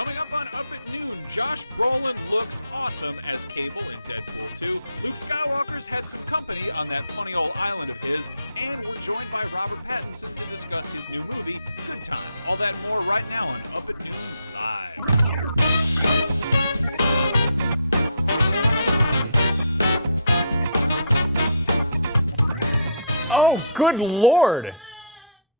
Coming up on Up at Noon, Josh Brolin looks awesome as Cable in Deadpool 2. Luke Skywalker's had some company on that funny old island of his, and we're joined by Robert Pattinson to discuss his new movie, Good Time. All that and more right now on Up at Noon Live. Oh, good Lord!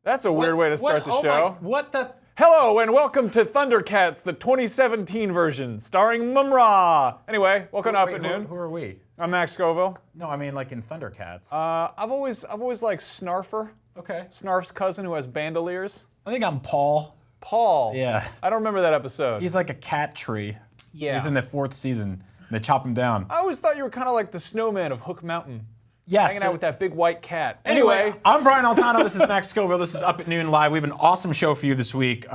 That's a weird way to start the show. What the? Hello and welcome to Thundercats, the 2017 version, starring Mumra. Anyway, welcome to Up at Noon. Who are we? I'm Max Scoville. No, I mean like in Thundercats. I've always liked Snarfer. Okay. Snarf's cousin who has bandoliers. I think I'm Paul. Paul. Yeah. I don't remember that episode. He's like a cat tree. Yeah. He's in the 4th season. They chop him down. I always thought you were kind of like the snowman of Hook Mountain. Yes. Hanging out with that big white cat. Anyway, I'm Brian Altano. This is Max Scoville. This is Up at Noon Live. We have an awesome show for you this week. So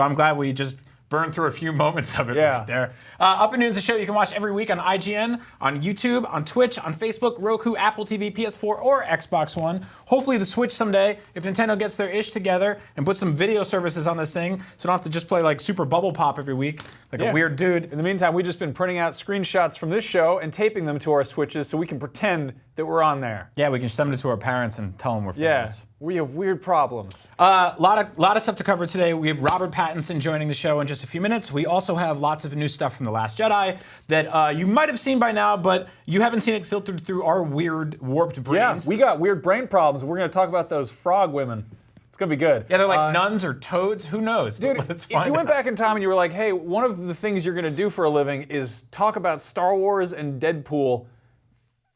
I'm glad we just burned through a few moments of it right there. Up at Noon is a show you can watch every week on IGN, on YouTube, on Twitch, on Facebook, Roku, Apple TV, PS4, or Xbox One. Hopefully the Switch someday, if Nintendo gets their ish together and puts some video services on this thing, so don't have to just play like Super Bubble Pop every week, like a weird dude. In the meantime, we've just been printing out screenshots from this show and taping them to our Switches so we can pretend that we're on there. Yeah, we can send it to our parents and tell them we're famous. Yeah, we have weird problems. Lot of stuff to cover today. We have Robert Pattinson joining the show in just a few minutes. We also have lots of new stuff from The Last Jedi that you might have seen by now, but you haven't seen it filtered through our weird, warped brains. Yeah, we got weird brain problems. We're going to talk about those frog women. It's going to be good. Yeah, they're like nuns or toads. Who knows? Dude, if you went back in time and you were like, hey, one of the things you're going to do for a living is talk about Star Wars and Deadpool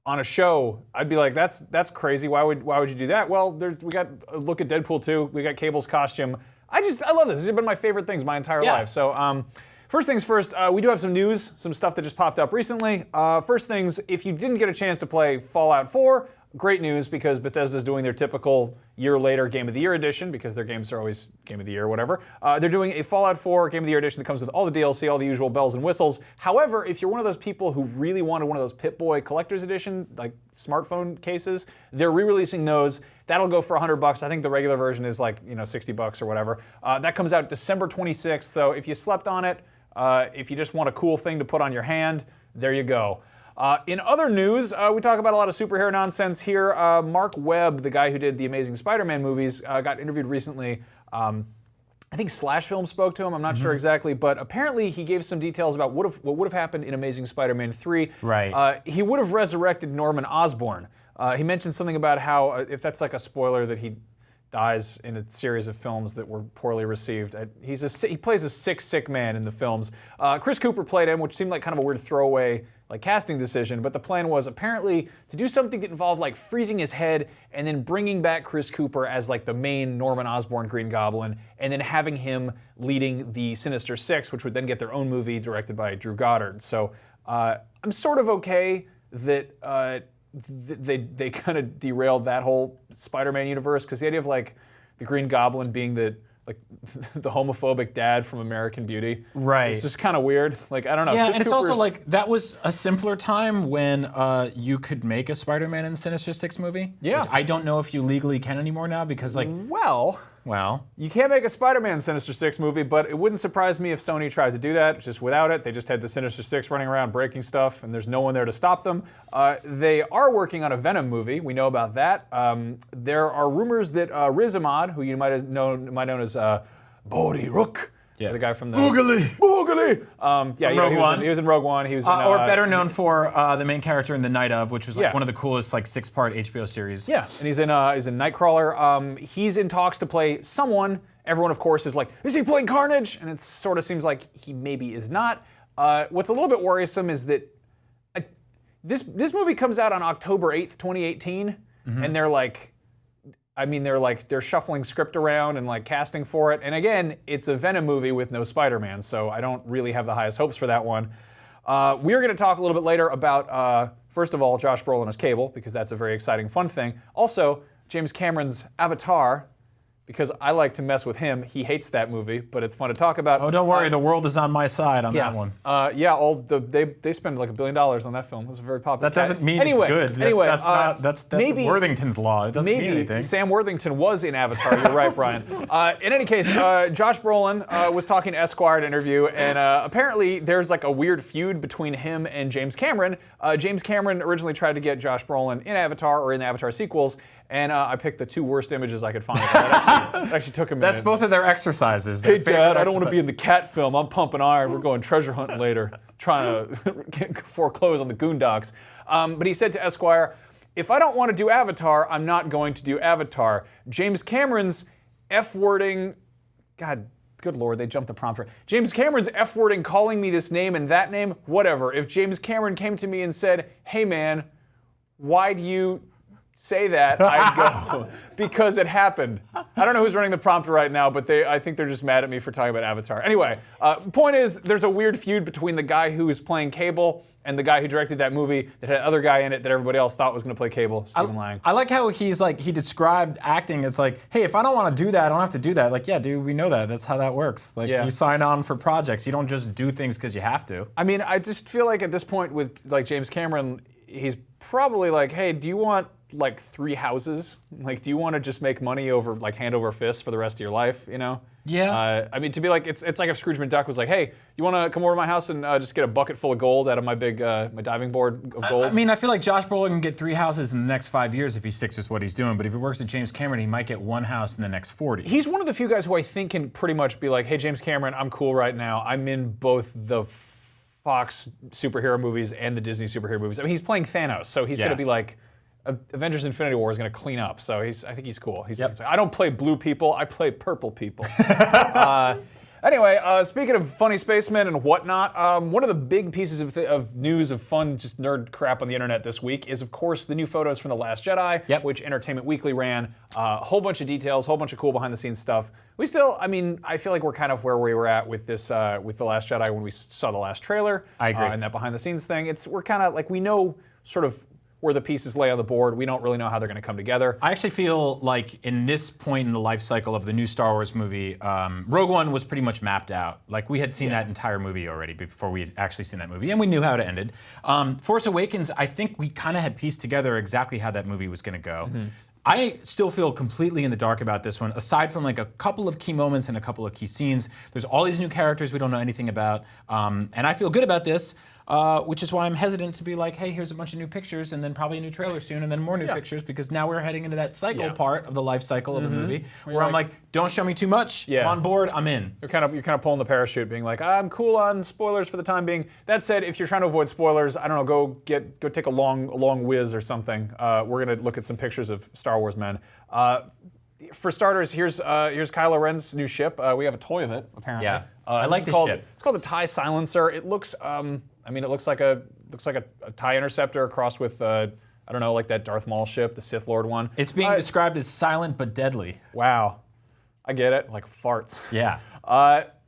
on a show, I'd be like, that's crazy. Why would you do that? Well, we got a look at Deadpool 2. We got Cable's costume. I love this. This has been my favorite things my entire life. So, first things first, we do have some news, some stuff that just popped up recently. First things, if you didn't get a chance to play Fallout 4, great news because Bethesda's doing their typical year later Game of the Year edition because their games are always Game of the Year or whatever. They're doing a Fallout 4 Game of the Year edition that comes with all the DLC, all the usual bells and whistles. However, if you're one of those people who really wanted one of those Pip-Boy Collector's Edition, like smartphone cases, they're re-releasing those. That'll go for $100. I think the regular version is like, $60 or whatever. That comes out December 26th, so if you slept on it, if you just want a cool thing to put on your hand, there you go. In other news, we talk about a lot of superhero nonsense here. Mark Webb, the guy who did the Amazing Spider-Man movies, got interviewed recently. I think Slash Film spoke to him. I'm not sure exactly, but apparently he gave some details about what would have happened in Amazing Spider-Man 3. Right. He would have resurrected Norman Osborn. He mentioned something about how, if that's like a spoiler, that he dies in a series of films that were poorly received. He plays a sick man in the films. Chris Cooper played him, which seemed like kind of a weird throwaway casting decision, but the plan was apparently to do something that involved like freezing his head and then bringing back Chris Cooper as like the main Norman Osborn Green Goblin and then having him leading the Sinister Six, which would then get their own movie directed by Drew Goddard. So I'm sort of okay that they kind of derailed that whole Spider-Man universe because the idea of like the Green Goblin being the homophobic dad from American Beauty. Right. It's just kind of weird. Like, I don't know. Yeah, Chris and it's Cooper's, also like, that was a simpler time when you could make a Spider-Man and Sinister Six movie. Yeah. Which I don't know if you legally can anymore now because like... Well... You can't make a Spider-Man Sinister Six movie, but it wouldn't surprise me if Sony tried to do that. Just without it, they just had the Sinister Six running around breaking stuff, and there's no one there to stop them. They are working on a Venom movie. We know about that. There are rumors that Riz Ahmed, who you might know as Bodhi Rook, the guy from the Boogly. He was in Rogue One. He was in, or better known for the main character in The Night Of, which was like one of the coolest like 6-part HBO series. Yeah, and he's in Nightcrawler. He's in talks to play someone. Everyone, of course, is like, is he playing Carnage? And it sort of seems like he maybe is not. What's a little bit worrisome is that this movie comes out on October 8th, 2018, and they're shuffling script around and like casting for it. And again, it's a Venom movie with no Spider-Man, so I don't really have the highest hopes for that one. We're going to talk a little bit later about, first of all, Josh Brolin as Cable, because that's a very exciting, fun thing. Also, James Cameron's Avatar, because I like to mess with him. He hates that movie, but it's fun to talk about. Oh, don't worry, the world is on my side on that one. They spend like $1 billion on that film. It's a very popular. That doesn't mean it's good. That's maybe Worthington's law. It doesn't mean anything. Sam Worthington was in Avatar. You're right, Brian. In any case, Josh Brolin was talking to Esquire in an interview, and apparently there's like a weird feud between him and James Cameron. James Cameron originally tried to get Josh Brolin in Avatar or in the Avatar sequels. And I picked the 2 worst images I could find. It actually took a minute. That's both of their exercises. Hey, Dad, I don't want to be in the cat film. I'm pumping iron. We're going treasure hunting later, trying to foreclose on the Goondocks. But he said to Esquire, if I don't want to do Avatar, I'm not going to do Avatar. James Cameron's F-wording, God, good Lord, they jumped the prompter. James Cameron's F-wording, calling me this name and that name, whatever. If James Cameron came to me and said, hey, man, why do you say that, I'd go, because it happened. I don't know who's running the prompter right now, but I think they're just mad at me for talking about Avatar. Anyway, point is, there's a weird feud between the guy who is playing Cable and the guy who directed that movie that had other guy in it that everybody else thought was going to play Cable, Stephen Lang. I like how he described acting. It's like, hey, if I don't want to do that, I don't have to do that. Like, yeah, dude, we know that. That's how that works. Like, you sign on for projects. You don't just do things because you have to. I mean, I just feel like at this point with like James Cameron, he's probably like, hey, do you want like 3 houses? Like, do you want to just make money over like hand over fist for the rest of your life? You know? Yeah. I mean, to be like, it's like if Scrooge McDuck was like, hey, you want to come over to my house and just get a bucket full of gold out of my big my diving board of gold? I mean, I feel like Josh Brolin can get 3 houses in the next 5 years if he sticks with what he's doing. But if he works with James Cameron, he might get 1 house in the next 40. He's one of the few guys who I think can pretty much be like, hey, James Cameron, I'm cool right now. I'm in both the Fox superhero movies and the Disney superhero movies. I mean, he's playing Thanos, so he's going to be like, Avengers Infinity War is going to clean up, so I think he's cool. He's I don't play blue people, I play purple people. Anyway, speaking of funny spacemen and whatnot, one of the big pieces of news of fun, just nerd crap on the internet this week is, of course, the new photos from The Last Jedi, which Entertainment Weekly ran. A whole bunch of details, whole bunch of cool behind-the-scenes stuff. We still, I mean, I feel like we're kind of where we were at with this, with The Last Jedi when we saw the last trailer. I agree. And that behind-the-scenes thing. We're kind of like, we know sort of where the pieces lay on the board. We don't really know how they're going to come together. I actually feel like in this point in the life cycle of the new Star Wars movie, Rogue One was pretty much mapped out. Like, we had seen that entire movie already before we had actually seen that movie, and we knew how it ended. Force Awakens, I think we kind of had pieced together exactly how that movie was going to go. I still feel completely in the dark about this one, aside from like a couple of key moments and a couple of key scenes. There's all these new characters we don't know anything about, and I feel good about this. Which is why I'm hesitant to be like, hey, here's a bunch of new pictures, and then probably a new trailer soon, and then more new pictures, because now we're heading into that cycle part of the life cycle of a movie, where I'm like, don't show me too much. I'm on board. I'm in. You're kind of pulling the parachute, being like, I'm cool on spoilers for the time being. That said, if you're trying to avoid spoilers, I don't know, go take a long whiz or something. We're gonna look at some pictures of Star Wars men. For starters, here's Kylo Ren's new ship. We have a toy of it, apparently. Yeah, I like this ship. It's called the TIE Silencer. It looks, I mean, it looks like a TIE Interceptor crossed with, I don't know, like that Darth Maul ship, the Sith Lord one. It's being described as silent but deadly. Wow, I get it, like farts. Yeah.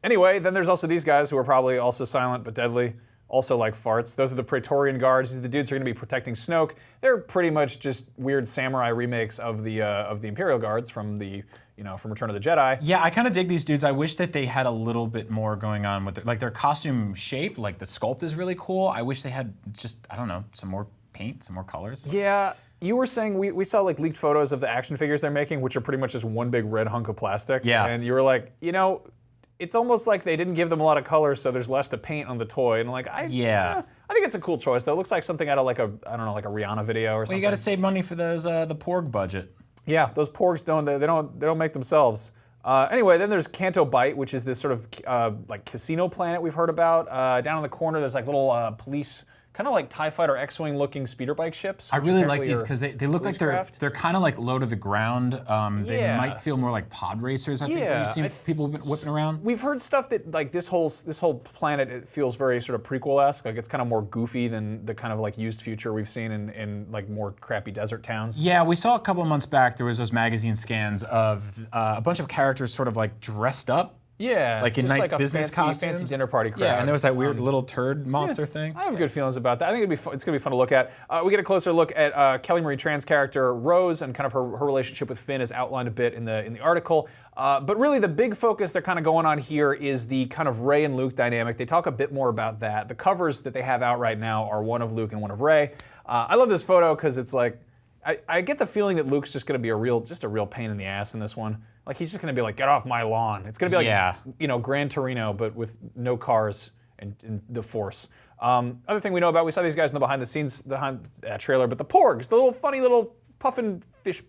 Anyway, then there's also these guys who are probably also silent but deadly. Also like farts. Those are the Praetorian Guards. These are the dudes who are going to be protecting Snoke. They're pretty much just weird samurai remakes of the Imperial Guards from from Return of the Jedi. Yeah, I kind of dig these dudes. I wish that they had a little bit more going on with their costume shape. Like, the sculpt is really cool. I wish they had just, I don't know, some more paint, some more colors. Yeah. You were saying we saw like leaked photos of the action figures they're making, which are pretty much just one big red hunk of plastic. Yeah. And you were like, it's almost like they didn't give them a lot of colors, so there's less to paint on the toy. And like, I think it's a cool choice though. It looks like something out of like a Rihanna video or something. Well, you got to save money for those the Porg budget. Yeah, those Porgs don't make themselves. Anyway, then there's Canto Bight, which is this sort of like casino planet we've heard about. Down in the corner, there's like little police, kind of like TIE Fighter X-Wing looking speeder bike ships. I really like these because they look like they're kind of like low to the ground. They might feel more like pod racers, I think, when you see people whipping around. We've heard stuff that like this whole planet, it feels very sort of prequel-esque. Like, it's kind of more goofy than the kind of like used future we've seen in like more crappy desert towns. Yeah, we saw a couple of months back, there was those magazine scans of a bunch of characters sort of like dressed up Yeah, like in just nice like business costumes. fancy dinner party crowd. Yeah, and there was that weird little turd monster thing. I have good feelings about that. I think it's going to be fun to look at. We get a closer look at Kelly Marie Tran's character Rose and kind of her relationship with Finn is outlined a bit in the article. But really, the big focus they're kind of going on here is the kind of Rey and Luke dynamic. They talk a bit more about that. The covers that they have out right now are one of Luke and one of Rey. I love this photo because it's like I get the feeling that Luke's just going to be a real pain in the ass in this one. Like he's just going to be like, get off my lawn. It's going to be like, Gran Torino, but with no cars and the Force. Other thing we know about, we saw these guys in the behind the scenes trailer, but the Porgs, the little funny little puffin fish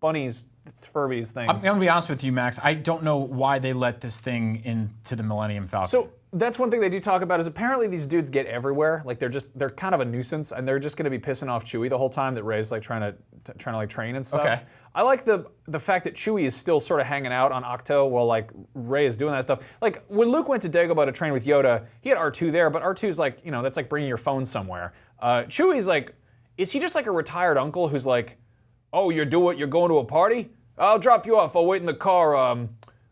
bunnies, Furbies things. I'm going to be honest with you, Max. I don't know why they let this thing into the Millennium Falcon. So that's one thing they do talk about is apparently these dudes get everywhere. Like they're kind of a nuisance, and they're just going to be pissing off Chewie the whole time that Rey's like trying to like train and stuff. Okay. I like the fact that Chewie is still sort of hanging out on Octo while like Rey is doing that stuff. Like when Luke went to Dagobah to train with Yoda, he had R2 there, but R2's like, that's like bringing your phone somewhere. Chewie's like, is he just like a retired uncle who's like, oh, you're going to a party? I'll drop you off. I'll wait in the car.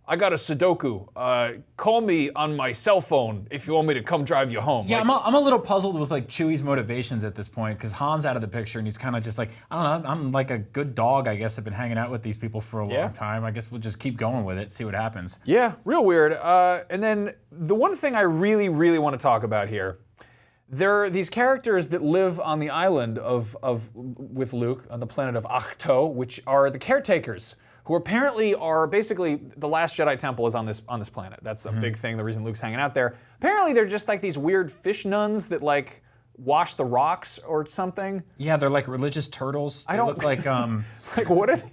I got a Sudoku. Call me on my cell phone if you want me to come drive you home. Yeah, I'm a little puzzled with like Chewie's motivations at this point because Han's out of the picture and he's kind of just like, I don't know, I'm like a good dog, I guess. I've been hanging out with these people for a long time. I guess we'll just keep going with it, see what happens. Yeah, real weird. And then the one thing I really, really want to talk about here, there are these characters that live on the island with Luke on the planet of Ahch-To, which are the caretakers, who apparently are basically the Last Jedi temple is on this planet. That's a big thing. The reason Luke's hanging out there. Apparently, they're just like these weird fish nuns that like wash the rocks or something. Yeah, they're like religious turtles. They look like like what are they?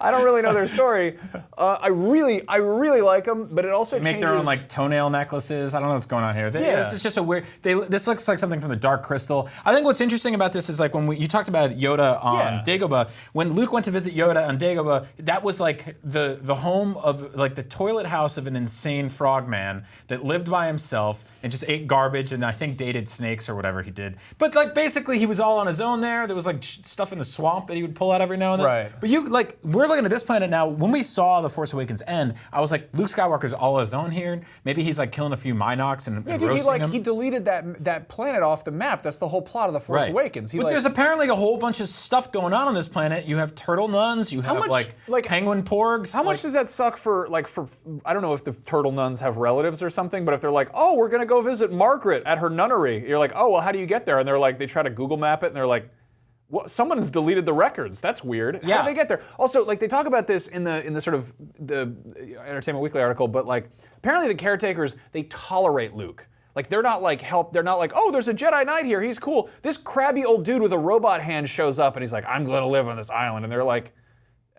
I don't really know their story. I really like them, but it also they make their own like toenail necklaces. I don't know what's going on here. This is just a weird. This looks like something from the Dark Crystal. I think what's interesting about this is like when you talked about Yoda on Dagobah. When Luke went to visit Yoda on Dagobah, that was like the home of like the toilet house of an insane frogman that lived by himself and just ate garbage and I think dated snakes or whatever he did. But like basically he was all on his own there. There was like stuff in the swamp that he would pull out every now and then. Right. But we're looking at this planet now. When we saw The Force Awakens end, I was like, Luke Skywalker's all on his own here. Maybe he's like killing a few Minocs and roasting them. He deleted that planet off the map. That's the whole plot of The Force Awakens. But there's apparently a whole bunch of stuff going on this planet. You have turtle nuns. You have like penguin porgs. How much does that suck for I don't know if the turtle nuns have relatives or something, but if they're like, oh, we're gonna go visit Margaret at her nunnery, you're like, oh, well, how do you get there? And they're like, they try to Google map it, and they're like, well, someone's deleted the records. That's weird. Yeah. How do they get there? Also, like they talk about this in the sort of the Entertainment Weekly article, but like apparently the caretakers, they tolerate Luke. Like they're not like they're not like, oh, there's a Jedi Knight here, he's cool. This crabby old dude with a robot hand shows up and he's like, I'm gonna live on this island, and they're like,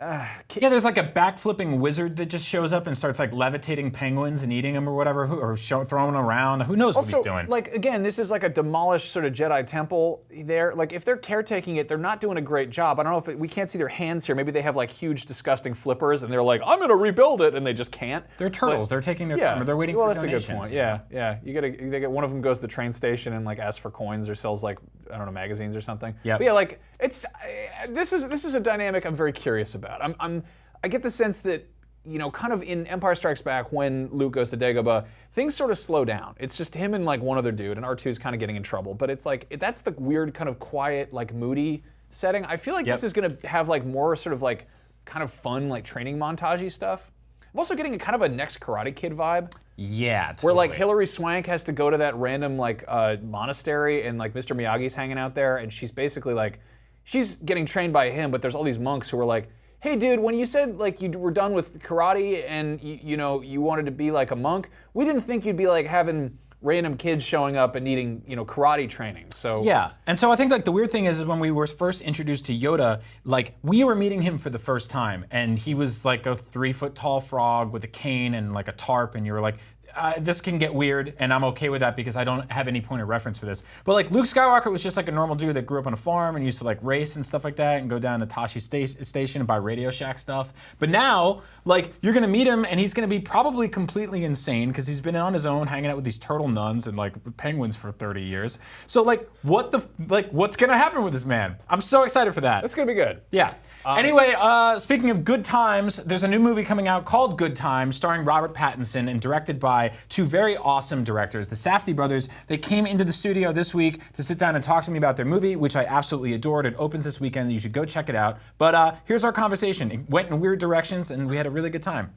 yeah, there's like a backflipping wizard that just shows up and starts like levitating penguins and eating them or whatever, or throwing them around. Who knows what he's doing? Like again, this is like a demolished sort of Jedi temple there. Like if they're caretaking it, they're not doing a great job. I don't know if we can't see their hands here. Maybe they have like huge, disgusting flippers, and they're like, I'm gonna rebuild it, and they just can't. They're turtles. They're taking their time. They're waiting for donations. Well, that's a good point. Yeah. They get one of them goes to the train station and like asks for coins or sells like I don't know magazines or something. Yeah. But yeah, like this is a dynamic I'm very curious about. I get the sense that, kind of in Empire Strikes Back when Luke goes to Dagobah, things sort of slow down. It's just him and like one other dude, and R2's kind of getting in trouble. But it's like, that's the weird kind of quiet, like moody setting. I feel like this is gonna have like more sort of like kind of fun, like training montage-y stuff. I'm also getting a kind of a Next Karate Kid vibe. Yeah, totally. Where like Hilary Swank has to go to that random like monastery and like Mr. Miyagi's hanging out there, and she's basically like, she's getting trained by him, but there's all these monks who are like, hey dude, when you said like you were done with karate and you wanted to be like a monk, we didn't think you'd be like having random kids showing up and needing karate training. So yeah, and so I think like the weird thing is when we were first introduced to Yoda, like we were meeting him for the first time, and he was like a 3-foot tall frog with a cane and like a tarp, and you were like, this can get weird, and I'm okay with that because I don't have any point of reference for this. But like Luke Skywalker was just like a normal dude that grew up on a farm and used to like race and stuff like that, and go down to Tashi Station and buy Radio Shack stuff. But now, like, you're gonna meet him, and he's gonna be probably completely insane because he's been on his own, hanging out with these turtle nuns and like penguins for 30 years. So like, what's gonna happen with this man? I'm so excited for that. It's gonna be good. Yeah. Anyway, speaking of good times, there's a new movie coming out called Good Times, starring Robert Pattinson and directed by two very awesome directors, the Safdie brothers. They came into the studio this week to sit down and talk to me about their movie, which I absolutely adored. It opens this weekend. You should go check it out. But here's our conversation. It went in weird directions, and we had a really good time.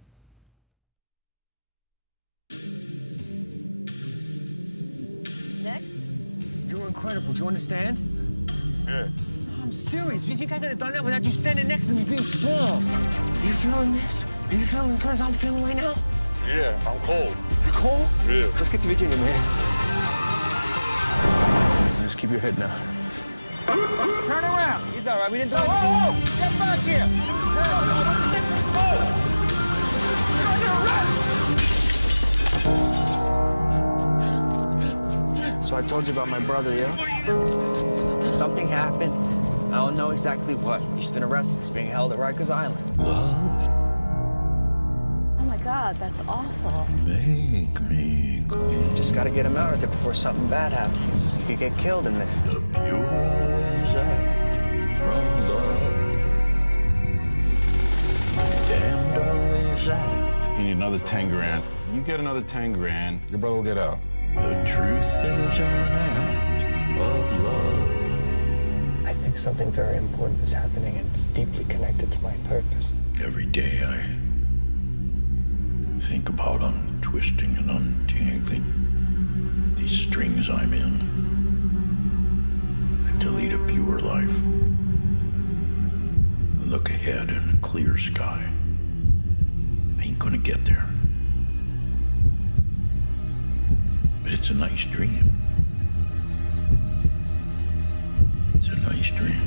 Next. You're incredible. Do you understand? Yeah. I'm serious. You think I could have done that without you standing next to me being strong? Are you feeling this? Are you feeling the currents I'm feeling right now? Yeah, I'm cold. You cold? Yeah. Let's get to Virginia, man. Just keep your head now. Turn around. He's all right. We didn't do it. Whoa! Get back here! So I told you about my brother, yeah? Something happened. I don't know exactly what. He's been arrested. He's being held at Rikers Island. Love, Oh my God, that's awful. make me clean. Just gotta get him out of there before something bad happens. He could get killed in there. The pure always act from love. Damned always act. You need another 10 grand. You get another 10 grand, your brother will get out. The truth is an act of love. I think something very important is happening, and it's deeply connected to my purpose. Every day I think about untwisting and untangling these strings I'm in to lead a pure life. Look ahead in a clear sky. I ain't gonna get there. But it's a nice dream. It's a nice dream.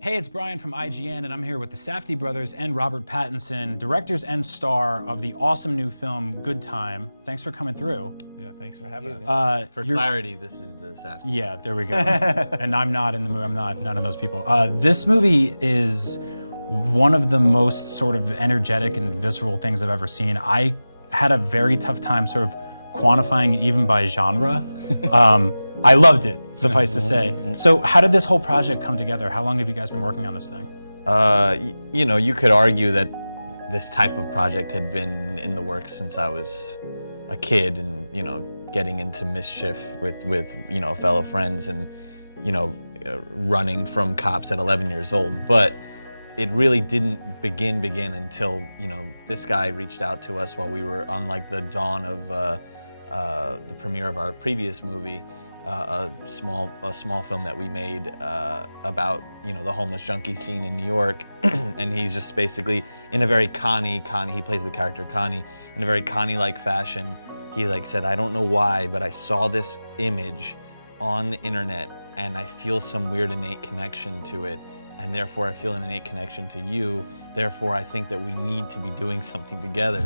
Hey, it's Brian from IGN, and I'm here with the Safdie brothers and Robert Pattinson, directors and star of the awesome new film Good Time. Thanks for coming through. Yeah, thanks for having us. For clarity, this is the Safdie. Yeah, there we go. And I'm not in the movie. I'm not none of those people. This movie is one of the most sort of energetic and visceral things I've ever seen. I had a very tough time sort of quantifying it even by genre. I loved it, suffice to say. So how did this whole project come together? How long have you guys been working on this thing? You know, you could argue that this type of project had been in the works since I was a kid, and you know, getting into mischief with you know, fellow friends, and you know, running from cops at 11 years old. But it really didn't begin until, you know, this guy reached out to us while we were on like the dawn of the premiere of our previous movie, a small film that we made about, you know, the homeless junkie scene in New York. And he's just basically, in a very Connie, he plays the character Connie, in a very Connie-like fashion, he like said, I don't know why, but I saw this image on the internet and I feel some weird innate connection to it. And therefore I feel an innate connection to you. Therefore I think that we need to be doing something together.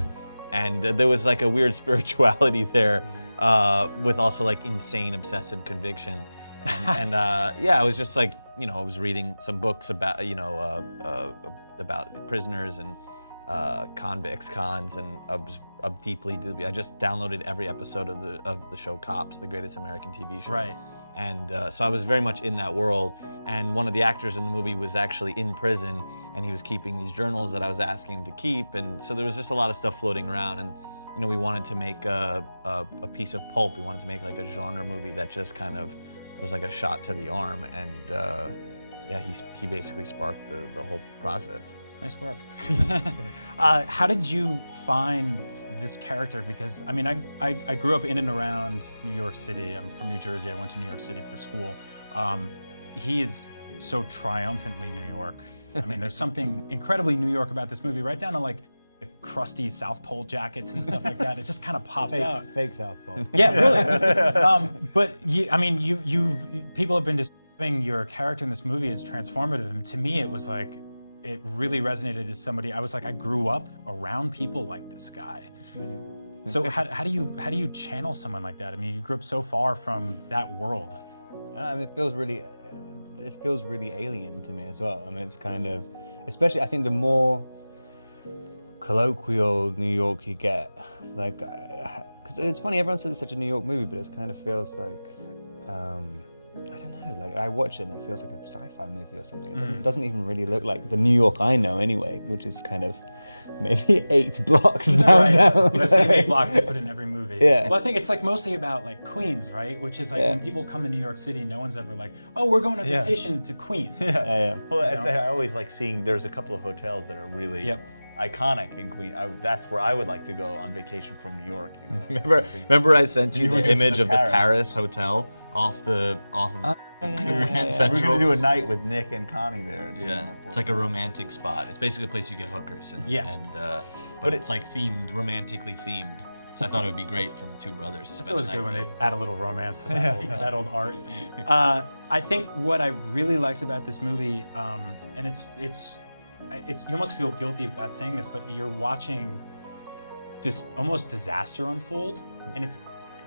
And there was like a weird spirituality there, with also like insane obsessive conviction. And yeah, I was just like, you know, I was reading some books about, you know, about prisoners and ex-cons, and I just downloaded every episode of the show Cops, the greatest American TV show. Right. And so I was very much in that world, and one of the actors in the movie was actually in prison, and he was keeping these journals that I was asking him to keep, and so there was just a lot of stuff floating around, and you know, we wanted to make a piece of pulp. We wanted to make like a genre movie that just kind of was like a shot to the arm, and yeah, he basically sparked the whole process. Nice work. How did you find this character? Because I mean, I grew up in and around New York City. I'm from New Jersey. I went to New York City for school. He is so triumphantly New York. I mean, there's something incredibly New York about this movie, right down to like the crusty South Pole jackets and stuff like that. It just kind of pops out. Fake South Pole. Yeah, really. But I mean, people have been describing your character in this movie as transformative, and to me, it was like it really resonated as somebody. I was like, I grew up around people like this guy. So how do you channel someone like that? I mean, you grew up so far from that world. I mean, it feels really alien to me as well. I mean, it's kind of, especially I think the more colloquial New York you get, like, because it's funny, everyone says it's such a New York movie, but it kind of feels like, I don't know, like I watch it and it feels like a sci-fi movie or something. It doesn't even really look like the New York I know anyway, which is kind of maybe 8 blocks downtown. Right. The same 8 blocks they put in every movie. Yeah. Well, I think it's like mostly about like Queens, right? Which is like when people come to New York City, no one's ever like, oh, we're going on vacation to Queens. Well, I always like seeing, there's a couple of hotels that are really iconic in Queens. That's where I would like to go on vacation from New York. You know? Remember I sent you the image of the Paris. Paris hotel off of Grand We're Central. gonna do a night with Nick and Connie there. Yeah, it's like a romantic spot. It's basically a place you get hookers, but it's like themed, romantically themed. So I thought it would be great for the two brothers. It's always good when they add a little romance to that old art. I think what I really liked about this movie, and it's you almost feel guilty about saying this, but you're watching this almost disaster unfold, and it's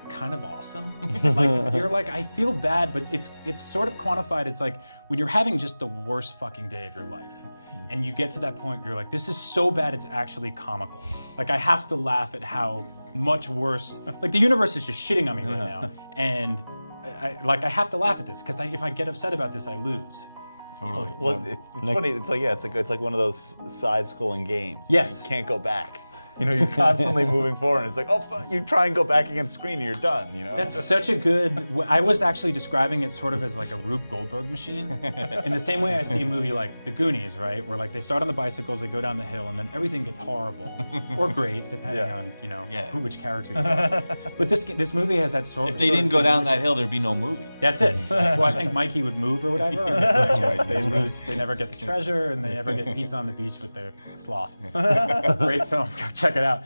kind of awesome. Like you're like, I feel bad, but it's sort of quantified. It's like when you're having just the worst fucking day of your life, and you get to that point where you're like, this is so bad it's actually comical. Like I have to laugh at how much worse, like the universe is just shitting on me right now, and I have to laugh at this because if I get upset about this, I lose. Totally. Well, it's funny. It's like one of those side-scrolling games. Yes. You can't go back. You know, you're constantly moving forward. And it's like, oh, fuck, you try and go back against the screen and you're done, you know? That's such a good, I was actually describing it sort of as like a Rube Goldberg machine. In the same way I see a movie like The Goonies, right? Where like they start on the bicycles, they go down the hill, and then everything gets horrible. Or great, depending on, you know, which character you are. But this movie has that sort of... If they didn't go down that hill, there't be no movie. That's it. Well, I think Mikey would move or whatever. And they never get the treasure, and they never get pizza on the beach with their sloth. Great film, go check it out.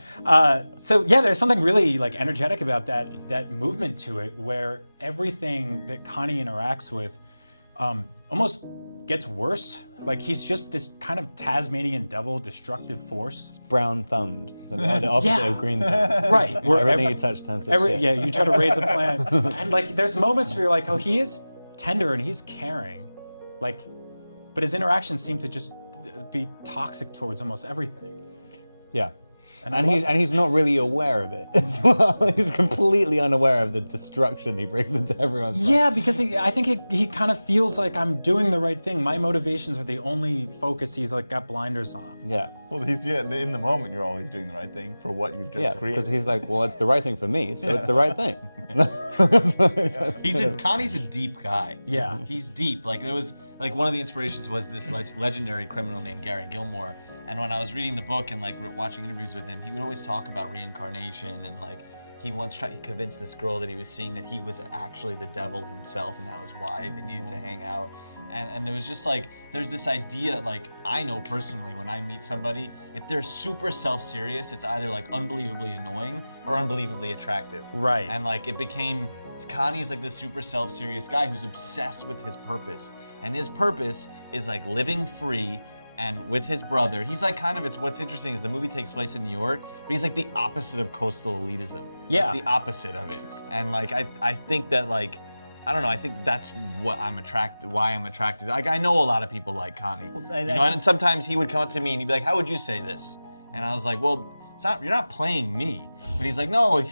So yeah, there's something really like energetic about that movement to it, where everything that Connie interacts with almost gets worse. Like he's just this kind of Tasmanian devil, destructive force. It's brown thumbed. So the opposite of green thumbed. Right. Where everything you touch turns to shit. Yeah, you try to raise a plant, and like there's moments where you're like, oh, he is tender and he's caring, like, but his interactions seem to just be toxic towards almost everything. Yeah. And he's not really aware of it as well. He's completely unaware of the destruction he brings into everyone's life. Yeah, because I think he kind of feels like I'm doing the right thing. My motivations are the only focus he's like got blinders on. Yeah. Well, in the moment, you're always doing the right thing for what you've just created. Because he's like, well, it's the right thing for me, so it's the right thing. Connie's a deep guy. Yeah. He's deep. Like there was, like one of the inspirations was this legendary criminal named Gary Gilmore. And when I was reading the book and like watching interviews with him, he would always talk about reincarnation, and like he once tried to convince this girl that he was seeing that he was actually the devil himself, and that was why they needed to hang out. And there was just like, there's this idea, like I know personally when I meet somebody, if they're super self-serious, it's either like unbelievably annoying or unbelievably attractive. Right. And like it became, Connie's like this super self-serious guy who's obsessed with his purpose. And his purpose is like living free and with his brother. He's like kind of, it's what's interesting is the movie takes place in New York, but he's like the opposite of coastal elitism. Yeah. The opposite of it. And like, I think that like, I don't know, I think that's what why I'm attracted. Like I know a lot of people like Connie. And sometimes he would come up to me and he'd be like, how would you say this? And I was like, well, you're not playing me. But he's like, no,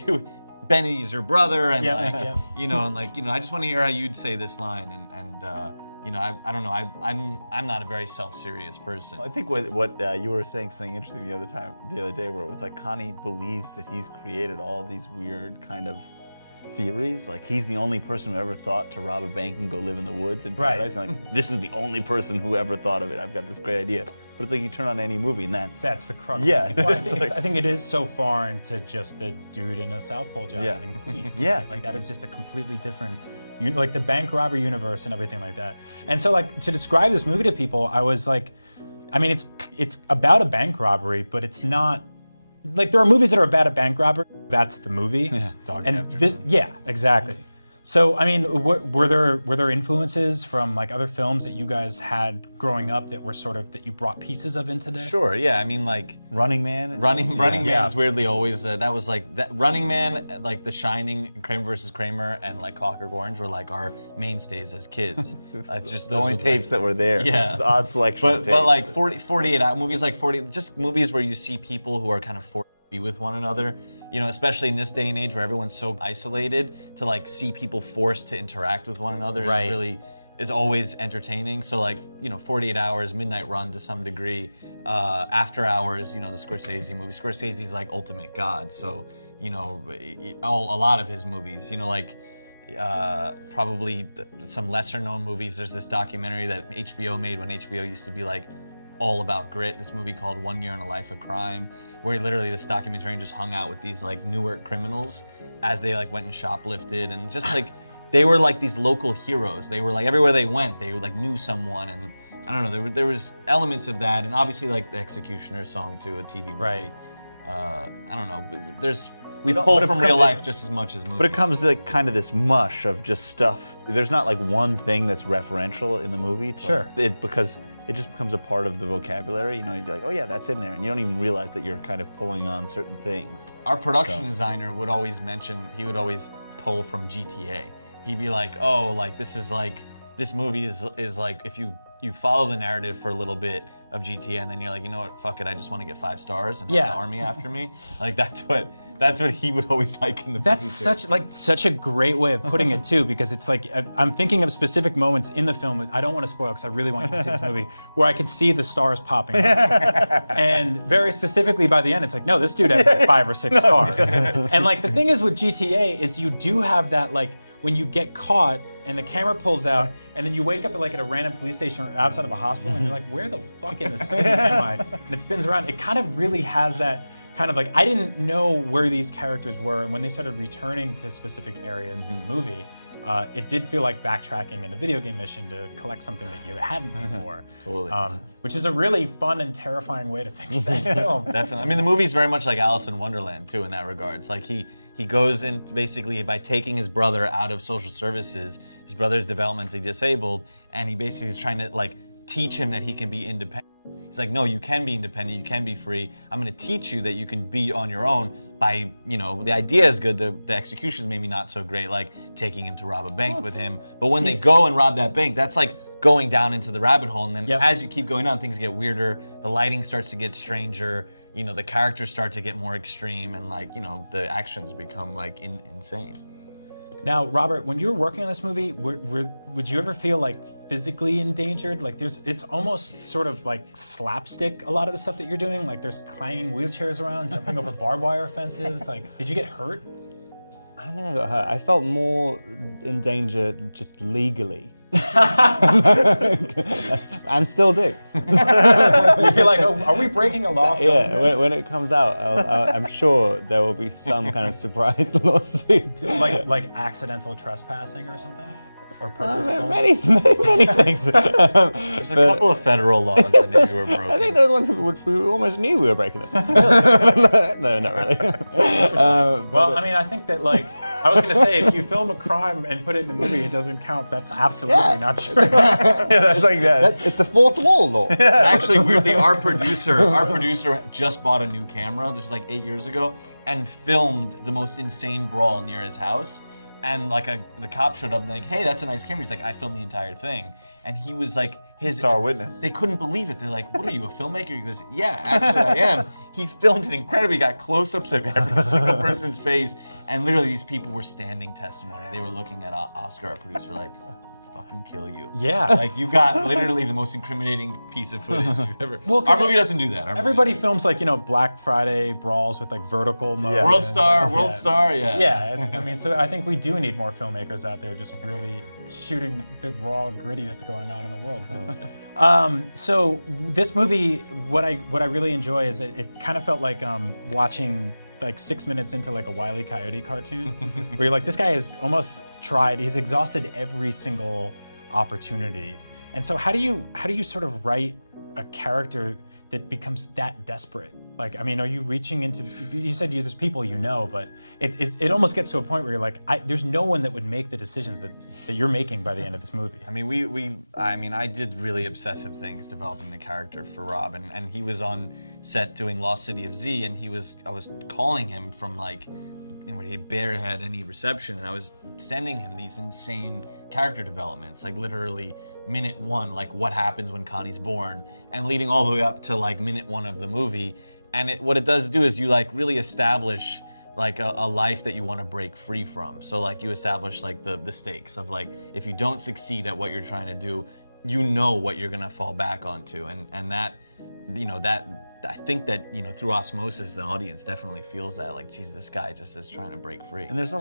Benny's your brother, and I just want to hear how you'd say this line, and I don't know, I'm not a very self-serious person. Well, I think what you were saying something interesting the other day, where it was like Connie believes that he's created all these weird kind of theories. Like he's the only person who ever thought to rob a bank and go live in the woods in paradise. And like this is the only person who ever thought of it. I've got this great idea. But it's like you turn on any movie and that's the crux. Yeah. Well, I think it is so far into just a dude in a South Pole jacket in Queens. Yeah. Right? Like that is just a completely different, like the bank robber universe and everything like that. And so like to describe this movie to people, I was like, I mean, it's about a bank robbery, but it's not, like there are movies that are about a bank robbery. That's the movie. Yeah. And this, yeah, exactly. So, I mean, were there influences from like other films that you guys had growing up that were sort of that you brought pieces of into this? Sure, yeah. I mean, like Running Man. Running Man is weirdly always that was like that. Running Man, like The Shining, Kramer versus Kramer, and like Clockwork Orange were like our mainstays as kids. Just the only tapes that were there. Yeah, This odd selection. of tapes. But like 48 out movies, like 40, just movies where you see people who are kind of forced to be with one another. You know, especially in this day and age where everyone's so isolated, to like see people forced to interact with one another is always entertaining. So like, you know, 48 Hours, Midnight Run to some degree, After Hours, you know, the Scorsese movie. Scorsese's like ultimate god. So, you know, a lot of his movies, you know, like probably some lesser known movies. There's this documentary that HBO made when HBO used to be like all about grit. This movie called 1 Year in a Life of Crime, where literally this documentarian just hung out with these like Newark criminals as they like went and shoplifted, and just like they were like these local heroes. They were like everywhere they went, they like knew someone, and I don't know. There was elements of that, and obviously like the Executioner's Song too, a TV movie. Right. I don't know. We pull from real life just as much as movies. But it comes like kind of this mush of just stuff. There's not like one thing that's referential in the movie. Sure. Because it just becomes a part of the vocabulary. You know, you're like, oh yeah, that's in there, and you don't even realize that you're kind of pulling on certain things. Our production designer would always mention, he would always pull from GTA. He'd be like, oh, like this movie is like, if you follow the narrative for a little bit of GTA, and then you're like, you know what, fuck it, I just want to get 5 stars and have the army after me. Like that's what he would always like in the movie. That's such a great way of putting it too, because it's like I'm thinking of specific moments in the film. I don't want to spoil because I really want you to see this movie, where I could see the stars popping up. And very specifically by the end, it's like, no, this dude has like 5 or 6 stars. And like the thing is with GTA is you do have that, like when you get caught and the camera pulls out, and then you wake up at a random police station or outside of a hospital, and you're like, where the fuck in the city am I? And it spins around. It kind of really has that kind of like, I didn't know where these characters were, and when they started returning to specific areas in the movie, it did feel like backtracking in a video game mission to collect something that you hadn't before. Totally. Which is a really fun and terrifying way to think of that film. Definitely. I mean, the movie's very much like Alice in Wonderland too in that regard. It's like he goes in basically by taking his brother out of social services. His brother's developmentally disabled, and he basically is trying to like teach him that he can be independent. He's like, no, you can be independent, you can be free. I'm gonna teach you that you can be on your own by, you know, the idea is good, the execution's maybe not so great, like taking him to rob a bank with him. But when they go and rob that bank, that's like going down into the rabbit hole, and then as you keep going down, things get weirder, the lighting starts to get stranger, you know, the characters start to get more extreme, and like, you know, the actions become like insane. Now, Robert, when you were working on this movie, would you ever feel like physically endangered? Like it's almost sort of like slapstick, a lot of the stuff that you're doing. Like there's clanging wheelchairs around, jumping over barbed wire fences. Like, did you get hurt? I don't think I got hurt. I felt more in danger just legally. And still do. You feel like, oh, are we breaking a law? Yeah, when it comes out, I'm sure there will be some kind of surprise lawsuit. Like accidental trespassing or something? Or purposeful? Many things. There's a couple of federal laws I knew you were broken. I think those ones which we almost knew we were breaking them. No, not really. Well, I mean, I think that like, I was gonna say, if you film a crime and put it in a movie, it doesn't count. That's absolutely not true. That's like that. It's the fourth wall law. Actually, weirdly, our producer just bought a new camera. This was like 8 years ago, and filmed the most insane brawl near his house. And like the cop showed up and like, hey, that's a nice camera. He's like, I filmed the entire thing. And he was like, his star witness. They couldn't believe it. They're like, what are you, a filmmaker? He goes, yeah, actually I am. He filmed it incredibly. He got close-ups of every single person's face. And literally these people were standing testimony. They were looking at Oscar, our producer, like, fucking kill you. Yeah. Like you got literally the most incriminating piece of footage you've ever. Well, our movie doesn't do that. Everybody films like, you know, Black Friday brawls with like vertical mode. Yeah. World Star, yeah. Yeah, I mean, so I think we do need more filmmakers out there just really shooting the raw gritty that's going on in the world. So this movie, what I really enjoy is it kind of felt like watching like 6 minutes into like a Wile E. Coyote cartoon, where you're like, this guy has almost tried, he's exhausted every single opportunity. And so how do you sort of write a character that becomes that desperate? Like, I mean, are you reaching into? You said there's people you know, but it almost gets to a point where you're like, there's no one that would make the decisions that you're making by the end of this movie. I mean, I did really obsessive things developing the character for Rob, and he was on set doing Lost City of Z, and I was calling him from like, when he barely had any reception, and I was sending him these insane character developments, like literally minute 1, like what happens when Connie's born, and leading all the way up to like minute 1 of the movie. And what it does do is you like really establish like a life that you want to break free from. So like you establish like the stakes of like, if you don't succeed at what you're trying to do, you know what you're gonna fall back onto, and that, you know, that I think that, you know, through osmosis, the audience definitely feels that, like, geez, this guy just is trying to break free. And there's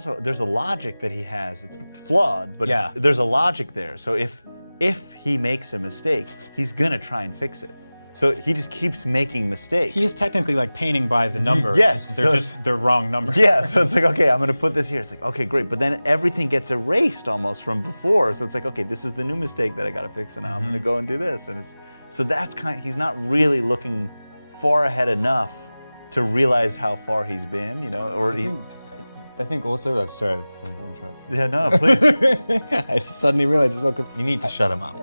a logic that he has. It's flawed, but there's a logic there. So if he makes a mistake, he's gonna try and fix it. So he just keeps making mistakes. He's technically like painting by the numbers. Yes. They're just the wrong numbers. Yeah, so it's like, okay, I'm gonna put this here. It's like, okay, great. But then everything gets erased almost from before. So it's like, okay, this is the new mistake that I gotta fix, and now I'm gonna go and do this. And so that's he's not really looking far ahead enough to realize how far he's been, you know, or I think also, I'm sorry to interrupt. Yeah, no, please. I just suddenly realized as well, because you need to shut him up.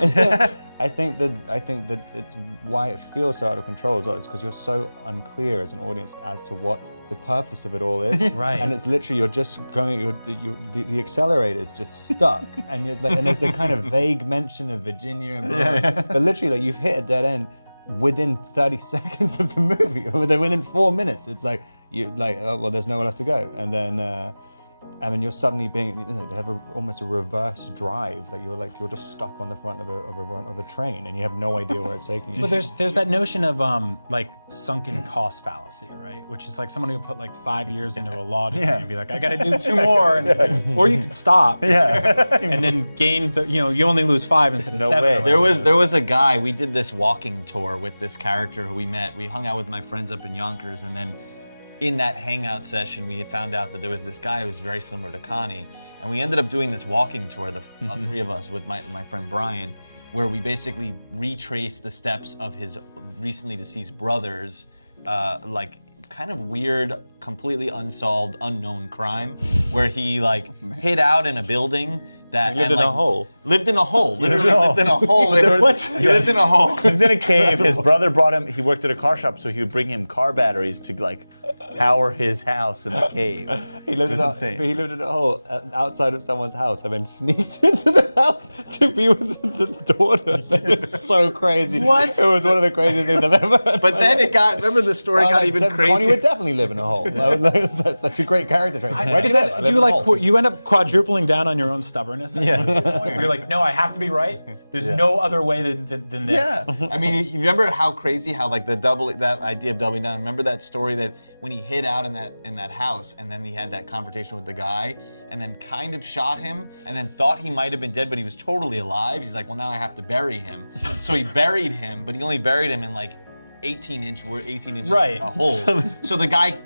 I think that it's why it feels so out of control as well. It's because you're so unclear as an audience as to what the purpose of it all is. Right. And it's literally you're just going. The accelerator is just stuck, and there's a kind of vague mention of Virginia and blah, but literally, like, you've hit a dead end within 30 seconds of the movie, or within 4 minutes. It's like oh, well, there's nowhere left to go, and then you're suddenly being, they have almost a reverse drive. Like you're just stuck on the front of a train, and you have no idea where it's taking you. But there's that notion of like sunken cost fallacy, right? Which is like someone who put like 5 years into a law degree and be like, I got to do 2 more, and it's like, or you could stop, and then gain you only lose 5 instead of 7. Way. There was a guy. We did this walking tour with this character who we met. We hung out with my friends up in Yonkers, and then in that hangout session, we had found out that there was this guy who was very similar to Connie, and we ended up doing this walking tour, the 3 of us, with my friend Brian, where we basically retraced the steps of his recently deceased brother's, like, kind of weird, completely unsolved, unknown crime, where he like hid out in a building that he lived in a hole. Lived in a hole. Literally lived in a hole. What? He lived in a hole. He lived in a cave. His brother brought him. He worked at a car shop, so he would bring him car batteries to like power his house in the cave. He lived in a hole outside of someone's house, and then sneaked into the house to be with the daughter. It was so crazy. What? It was one of the craziest things I've ever heard. But then remember the story got even crazier. Connie would definitely live in a hole. That's such a great character trait. Where do you live? I live in a hole. You end up quadrupling down on your own stubbornness. You're like, no, I have to be right. There's no other way than this. Yeah. I mean, you remember how crazy, how like that idea of doubling down. Remember that story that when he hid out in that house, and then he had that confrontation with the guy, and then kind of shot him, and then thought he might have been dead, but he was totally alive. He's like, well, now I have to bury him. So he buried him, but he only buried him in like 18 inches right. a hole. So the guy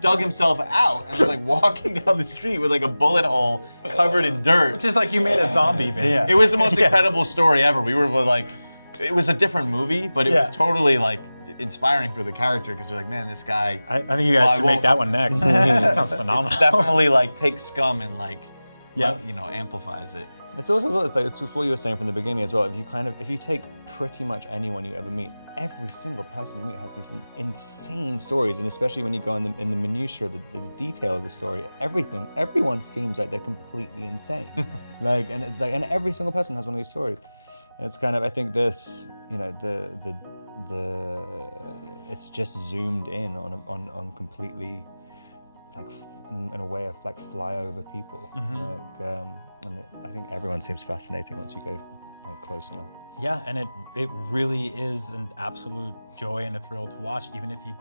dug himself out and was like walking down the street with like a bullet hole covered in dirt. Which is like you made a zombie, basically. Yeah. It was the most incredible story ever. We were like, it was a different movie, but it was totally like inspiring for the character, because we're like, man, this guy. I think you guys should make that one next. That sounds phenomenal. It's definitely like takes scum and like, amplifies it. It's also it's just what you were saying from the beginning as well. If you take pretty much anyone you ever meet, every single person you meet has these insane stories, and especially when you go in the minutiae, the detail of the story, everyone seems like they're completely insane. and every single person has one of these stories. And it's kind of, I think this, it's just zoomed in on completely, like, in a way of like flyover people. And I think everyone seems fascinating once you go like close enough. Yeah, and it really is an absolute joy and a thrill to watch, even if you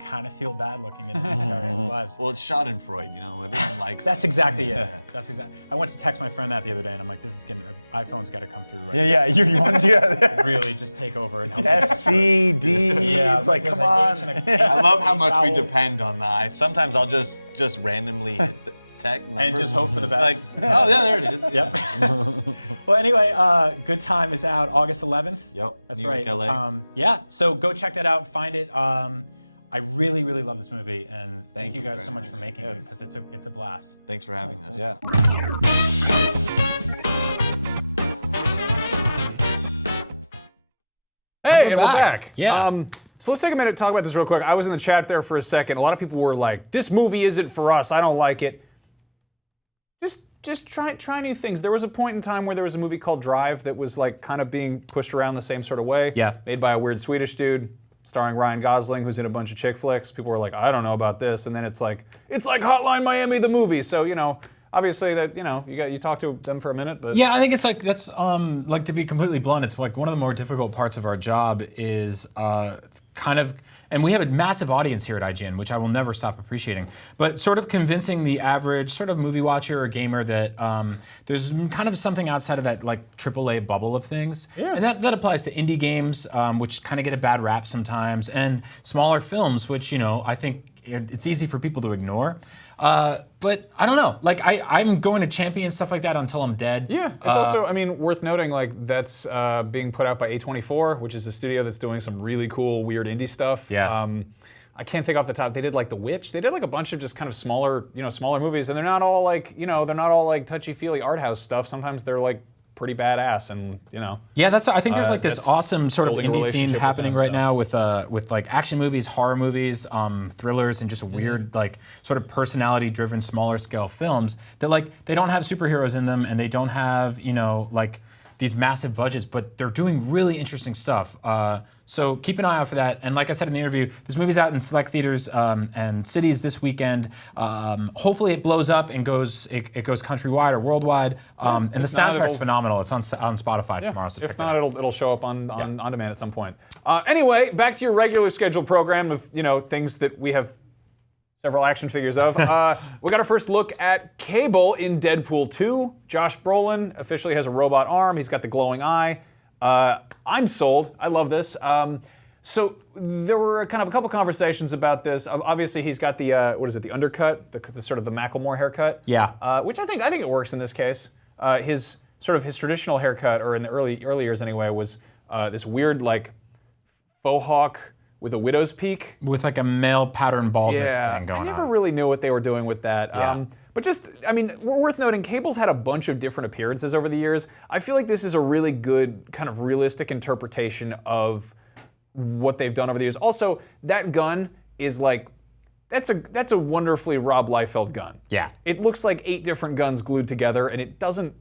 kind of feel bad looking into these characters' lives. Well, it's Schadenfreude, everyone likes. That's exactly it. That's exactly. I went to text my friend that the other day, and I'm like, iPhone's got to come through right now. Yeah, you want to really just take over and help. SCD. Yeah, it's like, come on. I love how much we depend on that. Sometimes I'll just randomly check numbers. And just hope for the best. Like, oh yeah, there it is. Yep. Well, anyway, Good Time is out August 11th. Yep. That's New right. York, LA. Yeah. So go check that out. Find it. I really, really love this movie, and thank you guys so much for making it because it's a blast. Thanks for having us. Yeah. Hey, and we're back. Yeah. So let's take a minute to talk about this real quick. I was in the chat there for a second. A lot of people were like, "This movie isn't for us. I don't like it." Just try new things. There was a point in time where there was a movie called Drive that was like kind of being pushed around the same sort of way. Yeah. Made by a weird Swedish dude, starring Ryan Gosling, who's in a bunch of chick flicks. People were like, "I don't know about this," and then it's like Hotline Miami the movie. So obviously that you talk to them for a minute, but Yeah, I think it's like that's like, to be completely blunt, it's like one of the more difficult parts of our job is kind of, and we have a massive audience here at IGN, which I will never stop appreciating, but sort of convincing the average sort of movie watcher or gamer that there's kind of something outside of that like AAA bubble of things. Yeah. And that applies to indie games, which kind of get a bad rap sometimes, and smaller films, which, I think it's easy for people to ignore. But I don't know. Like I'm going to champion stuff like that until I'm dead. Yeah, it's also, worth noting, like, that's being put out by A24, which is a studio that's doing some really cool, weird indie stuff. Yeah. I can't think off the top. They did like The Witch. They did like a bunch of just kind of smaller movies, and they're not all like touchy-feely art house stuff. Sometimes they're like pretty badass, and Yeah, that's. I think there's like this that's awesome sort of building a indie scene relationship happening with them, right so. now with like action movies, horror movies, thrillers, and just weird like sort of personality-driven smaller scale films that like they don't have superheroes in them and they don't have like these massive budgets, but they're doing really interesting stuff. So keep an eye out for that. And like I said in the interview, this movie's out in select theaters and cities this weekend. Hopefully it blows up and goes countrywide or worldwide. And the soundtrack's phenomenal. It's on Spotify tomorrow. So if not, it'll show up on demand at some point. Anyway, back to your regular scheduled program of things that we have several action figures of. We got our first look at Cable in Deadpool 2. Josh Brolin officially has a robot arm. He's got the glowing eye. I'm sold. I love this. So there were kind of a couple conversations about this. Obviously, he's got the the undercut, the sort of the Macklemore haircut. Yeah. Which I think it works in this case. His traditional haircut, or in the early years anyway, was this weird like faux hawk with a widow's peak. With like a male pattern baldness thing going on. I never really knew what they were doing with that. Yeah. But worth noting, Cable's had a bunch of different appearances over the years. I feel like this is a really good kind of realistic interpretation of what they've done over the years. Also, that gun is like, that's a wonderfully Rob Liefeld gun. Yeah. It looks like 8 different guns glued together, and it doesn't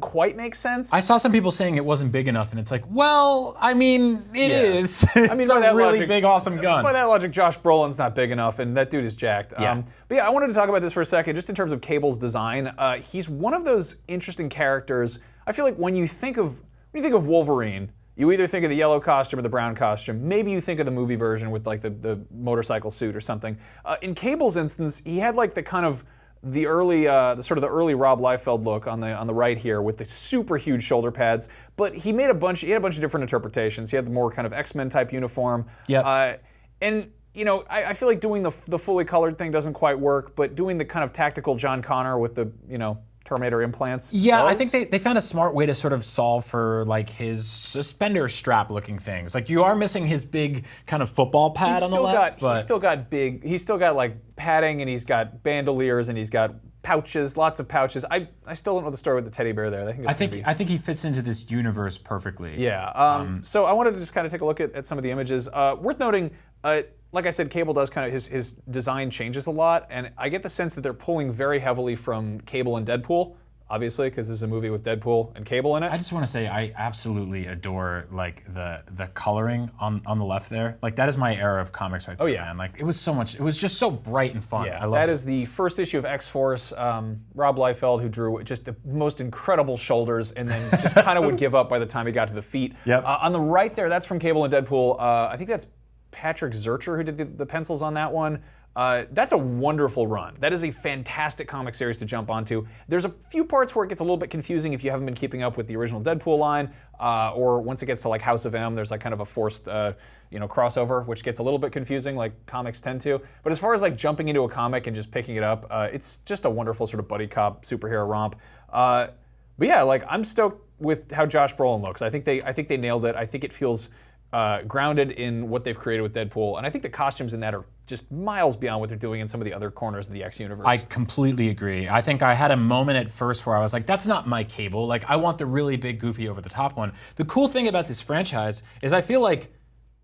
quite make sense. I saw some people saying it wasn't big enough, and it's like, well, it is. It's a really big, awesome gun. By that logic, Josh Brolin's not big enough, and that dude is jacked. Yeah. But yeah, I wanted to talk about this for a second, just in terms of Cable's design. He's one of those interesting characters. I feel like when you think of Wolverine, you either think of the yellow costume or the brown costume. Maybe you think of the movie version with like the motorcycle suit or something. In Cable's instance, he had like the kind of the early Rob Liefeld look on the right here with the super huge shoulder pads, but he had a bunch of different interpretations. He had the more kind of X-Men type uniform. Yeah. And I feel like doing the fully colored thing doesn't quite work, but doing the kind of tactical John Connor with the Terminator implants. Yeah, I think they found a smart way to sort of solve for like his suspender strap looking things. Like you are missing his big kind of football pad on the left. He's still got like padding, and he's got bandoliers, and he's got pouches, lots of pouches. I still don't know the story with the teddy bear there. I think he fits into this universe perfectly. Yeah. So I wanted to just kind of take a look at some of the images. Worth noting, like I said, Cable does kind of his design changes a lot, and I get the sense that they're pulling very heavily from Cable and Deadpool, obviously, because this is a movie with Deadpool and Cable in it. I just want to say I absolutely adore like the coloring on the left there. Like that is my era of comics right there, man. Like it was just so bright and fun. Yeah, I love that it. is the first issue of X-Force. Rob Liefeld, who drew just the most incredible shoulders, and then just kind of would give up by the time he got to the feet. Yep. On the right there, that's from Cable and Deadpool. I think that's Patrick Zurcher who did the pencils on that one. That's a wonderful run. That is a fantastic comic series to jump onto. There's a few parts where it gets a little bit confusing if you haven't been keeping up with the original Deadpool line, or once it gets to like House of M, there's like kind of a forced crossover, which gets a little bit confusing, like comics tend to. But as far as like jumping into a comic and just picking it up, it's just a wonderful sort of buddy cop superhero romp. But yeah, like I'm stoked with how Josh Brolin looks. I think they nailed it. I think it feels grounded in what they've created with Deadpool, and I think the costumes in that are just miles beyond what they're doing in some of the other corners of the X universe. I completely agree. I think I had a moment at first where I was like, that's not my Cable. Like, I want the really big, goofy, over-the-top one. The cool thing about this franchise is I feel like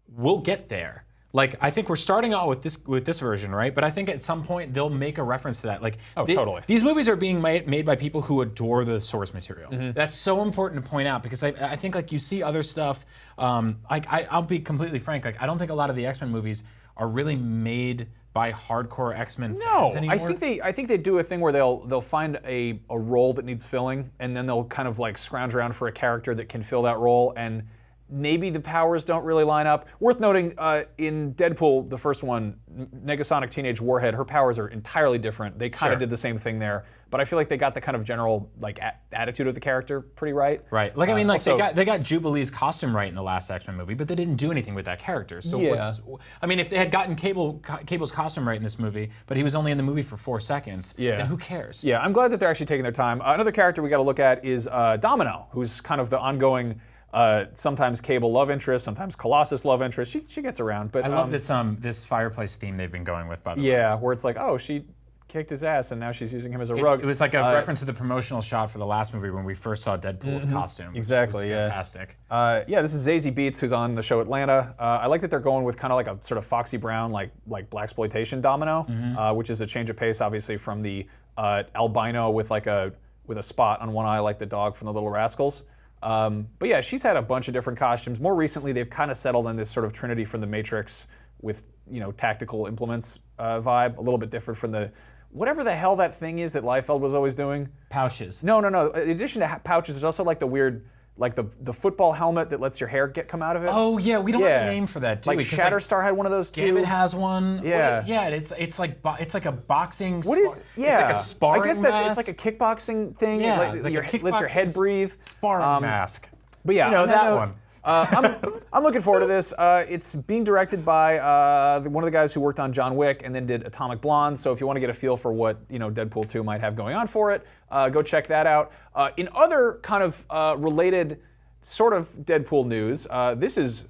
we'll get there. Like, I think we're starting out with this version, right? But I think at some point they'll make a reference to that. Like, totally. These movies are being made by people who adore the source material. That's so important to point out because I think like you see other stuff. I'll be completely frank. Like, I don't think a lot of the X-Men movies are really made by hardcore X-Men fans anymore. I think they do a thing where they'll find a role that needs filling, and then they'll kind of like scrounge around for a character that can fill that role, and maybe the powers don't really line up. Worth noting, in Deadpool, the first one, Negasonic Teenage Warhead, her powers are entirely different. They kind of did the same thing there, but I feel like they got the kind of general like attitude of the character pretty right. Right. Like I mean, like also, they got Jubilee's costume right in the last X-Men movie, but they didn't do anything with that character. So I mean, if they had gotten Cable's costume right in this movie, but he was only in the movie for 4 seconds, then who cares? Yeah, I'm glad that they're actually taking their time. Another character we got to look at is Domino, who's kind of the ongoing. Sometimes Cable love interest, sometimes Colossus love interest. She gets around, but I love this fireplace theme they've been going with, by the way. Yeah, where it's like, oh, she kicked his ass and now she's using him as a rug. It was like a reference to the promotional shot for the last movie when we first saw Deadpool's costume. Exactly, which was fantastic. This is Zazie Beetz, who's on the show Atlanta. I like that they're going with kind of like a sort of Foxy Brown, like blaxploitation Domino, which is a change of pace, obviously, from the albino with a spot on one eye, like the dog from the Little Rascals. But yeah, she's had a bunch of different costumes. More recently, they've kind of settled on this sort of Trinity from the Matrix with, tactical implements vibe, a little bit different from the, whatever the hell that thing is that Liefeld was always doing. Pouches. No. In addition to pouches, there's also like the weird, like the football helmet that lets your hair come out of it. Oh yeah, we don't have a name for that, do we? Like Shatterstar had one of those too. Gambit has one. Yeah. Yeah, it's like a boxing. What is? Yeah. It's like a sparring I guess mask. it's like a kickboxing thing. Yeah, like lets your head breathe. Sparring mask. But yeah, that one. I'm looking forward to this. It's being directed by one of the guys who worked on John Wick and then did Atomic Blonde. So if you want to get a feel for what Deadpool 2 might have going on for it, go check that out. In other kind of related sort of Deadpool news, this is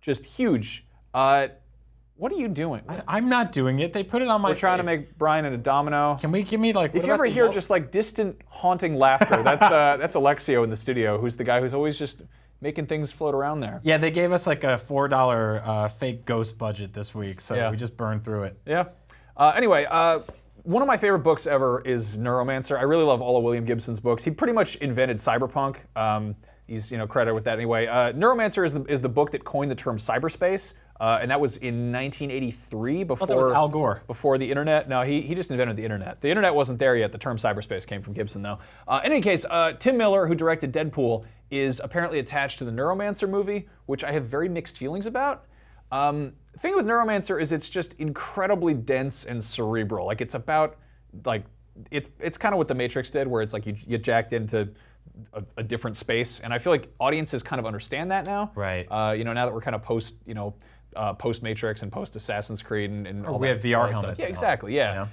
just huge. What are you doing? I'm not doing it. They put it on my We're trying to make Brian into Domino. Can we give me like? If you ever hear just like distant, haunting laughter, that's Alexio in the studio, who's the guy who's always just making things float around there. Yeah, they gave us like a $4 fake ghost budget this week, so we just burned through it. Yeah. Anyway, one of my favorite books ever is Neuromancer. I really love all of William Gibson's books. He pretty much invented cyberpunk. He's credited with that anyway. Neuromancer is the book that coined the term cyberspace, and that was in 1983 before that was Al Gore. Before the internet. No, he just invented the internet. The internet wasn't there yet. The term cyberspace came from Gibson though. In any case, Tim Miller, who directed Deadpool, is apparently attached to the Neuromancer movie, which I have very mixed feelings about. The thing with Neuromancer is it's just incredibly dense and cerebral. Like it's about it's kind of what the Matrix did, where it's like you get jacked into a different space, and I feel like audiences kind of understand that now. Right. Now that we're kind of post Matrix and post Assassin's Creed and all we that, have VR all that helmets. Stuff. Yeah, exactly. Yeah.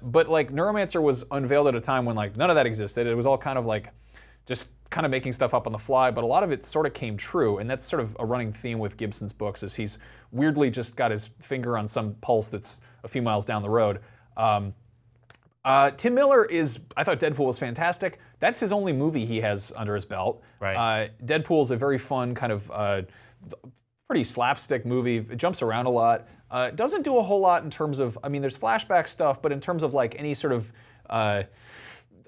But like Neuromancer was unveiled at a time when like none of that existed. It was all kind of like just kind of making stuff up on the fly, but a lot of it sort of came true, and that's sort of a running theme with Gibson's books, is he's weirdly just got his finger on some pulse that's a few miles down the road. Tim Miller I thought Deadpool was fantastic. That's his only movie he has under his belt. Right. Deadpool is a very fun kind of pretty slapstick movie. It jumps around a lot. It doesn't do a whole lot in terms of, there's flashback stuff, but in terms of like any sort of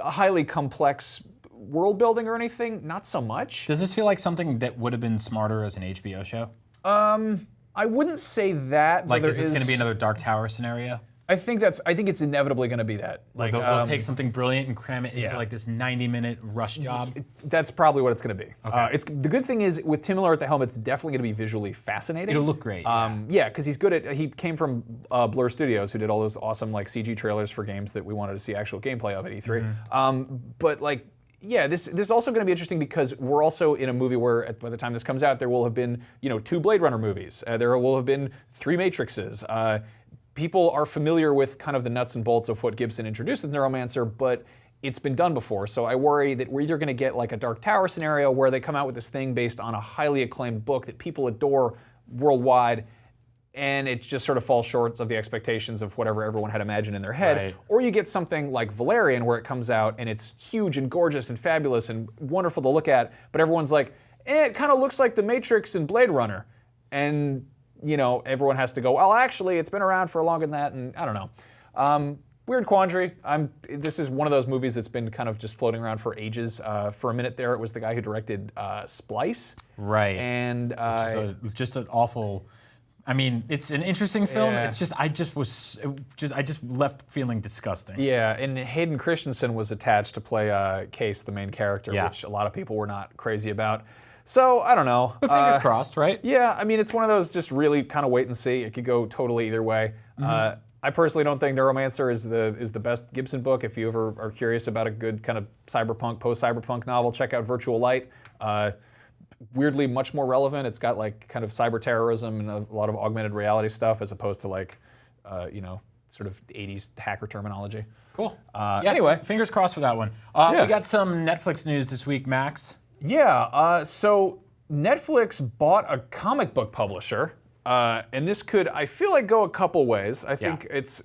highly complex world building or anything, not so much. Does this feel like something that would have been smarter as an HBO show? I wouldn't say that. Like, is this going to be another Dark Tower scenario? I think it's inevitably going to be that. Like they'll take something brilliant and cram it into like this 90-minute rush job. That's probably what it's going to be. Okay. It's the good thing is with Tim Miller at the helm, it's definitely going to be visually fascinating. It'll look great. Yeah, because he's good at. He came from Blur Studios, who did all those awesome like CG trailers for games that we wanted to see actual gameplay of at E3. But like. Yeah, this is also going to be interesting because we're also in a movie where, by the time this comes out, there will have been 2 Blade Runner movies. There will have been 3 Matrixes. People are familiar with kind of the nuts and bolts of what Gibson introduced with Neuromancer, but it's been done before. So I worry that we're either going to get like a Dark Tower scenario where they come out with this thing based on a highly acclaimed book that people adore worldwide, and it just sort of falls short of the expectations of whatever everyone had imagined in their head. Right. Or you get something like Valerian where it comes out and it's huge and gorgeous and fabulous and wonderful to look at, but everyone's like, it kind of looks like The Matrix and Blade Runner. And, everyone has to go, well, actually, it's been around for longer than that, and I don't know. Weird quandary. This is one of those movies that's been kind of just floating around for ages. For a minute there, it was the guy who directed Splice. Right. And just an awful... I mean, it's an interesting film. Yeah. It's just I just left feeling disgusting. Yeah, and Hayden Christensen was attached to play Case, the main character, which a lot of people were not crazy about. So I don't know. But fingers crossed, right? Yeah, I mean, it's one of those just really kind of wait and see. It could go totally either way. I personally don't think Neuromancer is the best Gibson book. If you ever are curious about a good kind of cyberpunk, post-cyberpunk novel, check out Virtual Light. Weirdly much more relevant. It's got like kind of cyber terrorism and a lot of augmented reality stuff as opposed to like, sort of 80s hacker terminology. Cool. Anyway. Fingers crossed for that one. We got some Netflix news this week, Max. Yeah, so Netflix bought a comic book publisher. And this could, I feel like, go a couple ways. I think it's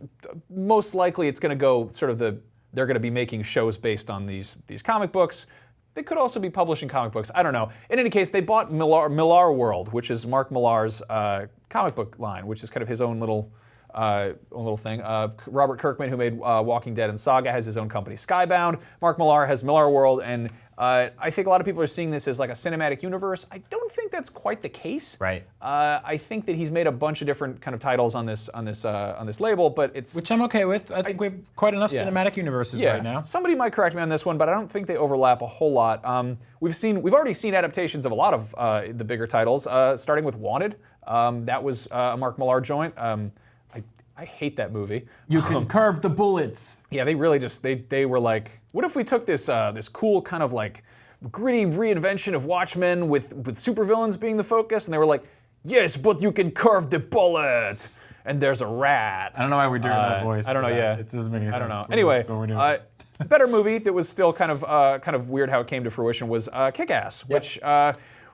most likely it's going to go sort of they're going to be making shows based on these comic books. They could also be publishing comic books. I don't know. In any case, they bought Millarworld, which is Mark Millar's comic book line, which is kind of his own little thing. Robert Kirkman, who made Walking Dead and Saga, has his own company, Skybound. Mark Millar has Millarworld, and I think a lot of people are seeing this as like a cinematic universe. I don't think that's quite the case. Right. I think that he's made a bunch of different kind of titles on this label, but it's which I'm okay with. I think we have quite enough cinematic universes right now. Somebody might correct me on this one, but I don't think they overlap a whole lot. We've already seen adaptations of a lot of the bigger titles, starting with Wanted. That was a Mark Millar joint. I hate that movie. You can curve the bullets. Yeah, they really just they were like, what if we took this this cool kind of like gritty reinvention of Watchmen with supervillains being the focus, and they were like, yes, but you can curve the bullet, and there's a rat. I don't know why we're doing that voice. I don't know. Yeah, it doesn't make any sense. I don't know. Anyway, better movie that was still kind of weird how it came to fruition was Kick-Ass, which.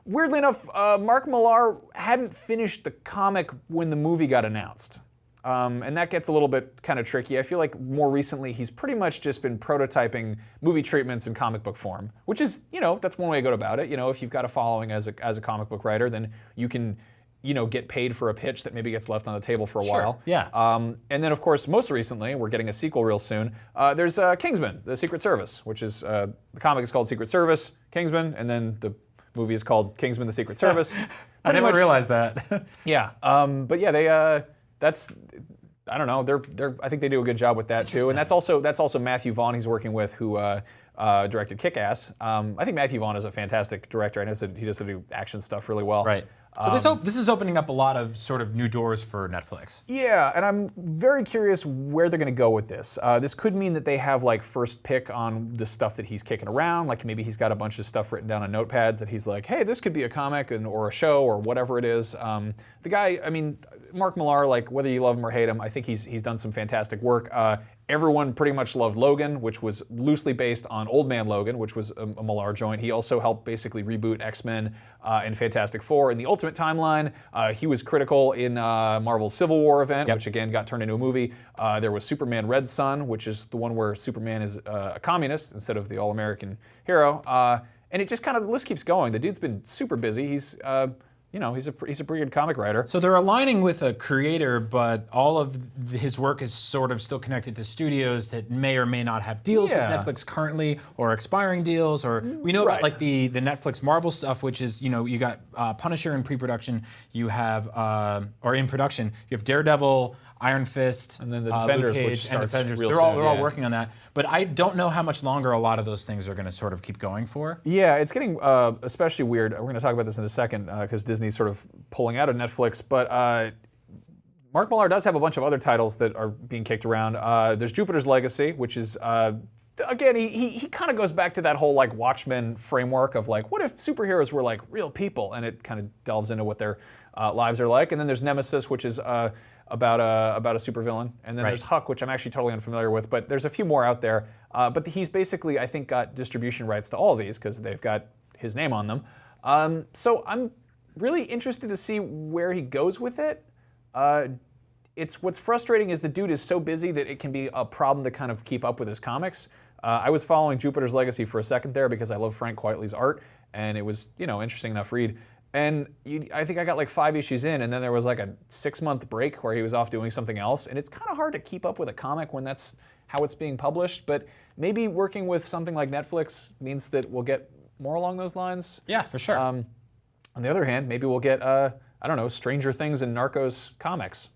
Weirdly enough, Mark Millar hadn't finished the comic when the movie got announced. And that gets a little bit kind of tricky. I feel like more recently he's pretty much just been prototyping movie treatments in comic book form, which is, that's one way to go about it. If you've got a following as a comic book writer, then you can, get paid for a pitch that maybe gets left on the table for a while. Yeah. And then, of course, most recently, we're getting a sequel real soon. There's Kingsman, the Secret Service, which is, the comic is called Secret Service, Kingsman, and then the movie is called Kingsman, the Secret Service. I never realized that. Yeah. But yeah, they... That's, I don't know. I think they do a good job with that too, and that's also Matthew Vaughn he's working with, who directed Kick-Ass. I think Matthew Vaughn is a fantastic director. I know he does do action stuff really well. Right. So this is opening up a lot of sort of new doors for Netflix. Yeah, and I'm very curious where they're going to go with this. This could mean that they have like first pick on the stuff that he's kicking around. Like maybe he's got a bunch of stuff written down on notepads that he's like, hey, this could be a comic or a show or whatever it is. The guy, I mean, Mark Millar, like whether you love him or hate him, I think he's done some fantastic work. Everyone pretty much loved Logan, which was loosely based on Old Man Logan, which was a Millar joint. He also helped basically reboot X-Men and Fantastic Four in the Ultimate Timeline. He was critical in Marvel's Civil War event, which again got turned into a movie. There was Superman Red Sun, which is the one where Superman is a communist instead of the all-American hero. And it just kind of, the list keeps going. The dude's been super busy. He's he's a pretty good comic writer. So they're aligning with a creator, but all of his work is sort of still connected to studios that may or may not have deals with Netflix currently, or expiring deals, or we know about like the Netflix Marvel stuff, which is, you got Punisher in pre-production, you have, or in production, you have Daredevil, Iron Fist, and then the Defenders, Luke Cage, which starts and Defenders. real They're all soon, working on that. But I don't know how much longer a lot of those things are going to sort of keep going for. Yeah, it's getting especially weird. We're going to talk about this in a second because Disney's sort of pulling out of Netflix. But Mark Millar does have a bunch of other titles that are being kicked around. There's Jupiter's Legacy, which is again, he kind of goes back to that whole like Watchmen framework of like, what if superheroes were like real people? And it kind of delves into what their lives are like. And then there's Nemesis, which is about a supervillain. And then there's Huck, which I'm actually totally unfamiliar with, but there's a few more out there. But he's basically, I think, got distribution rights to all of these because they've got his name on them. So I'm really interested to see where he goes with it. It's what's frustrating is the dude is so busy that it can be a problem to kind of keep up with his comics. I was following Jupiter's Legacy for a second there because I love Frank Quitely's art, and it was, interesting enough read. And I think I got like 5 issues in, and then there was like a 6-month break where he was off doing something else, and it's kind of hard to keep up with a comic when that's how it's being published, but maybe working with something like Netflix means that we'll get more along those lines. Yeah, for sure. On the other hand, maybe we'll get, Stranger Things and Narcos comics.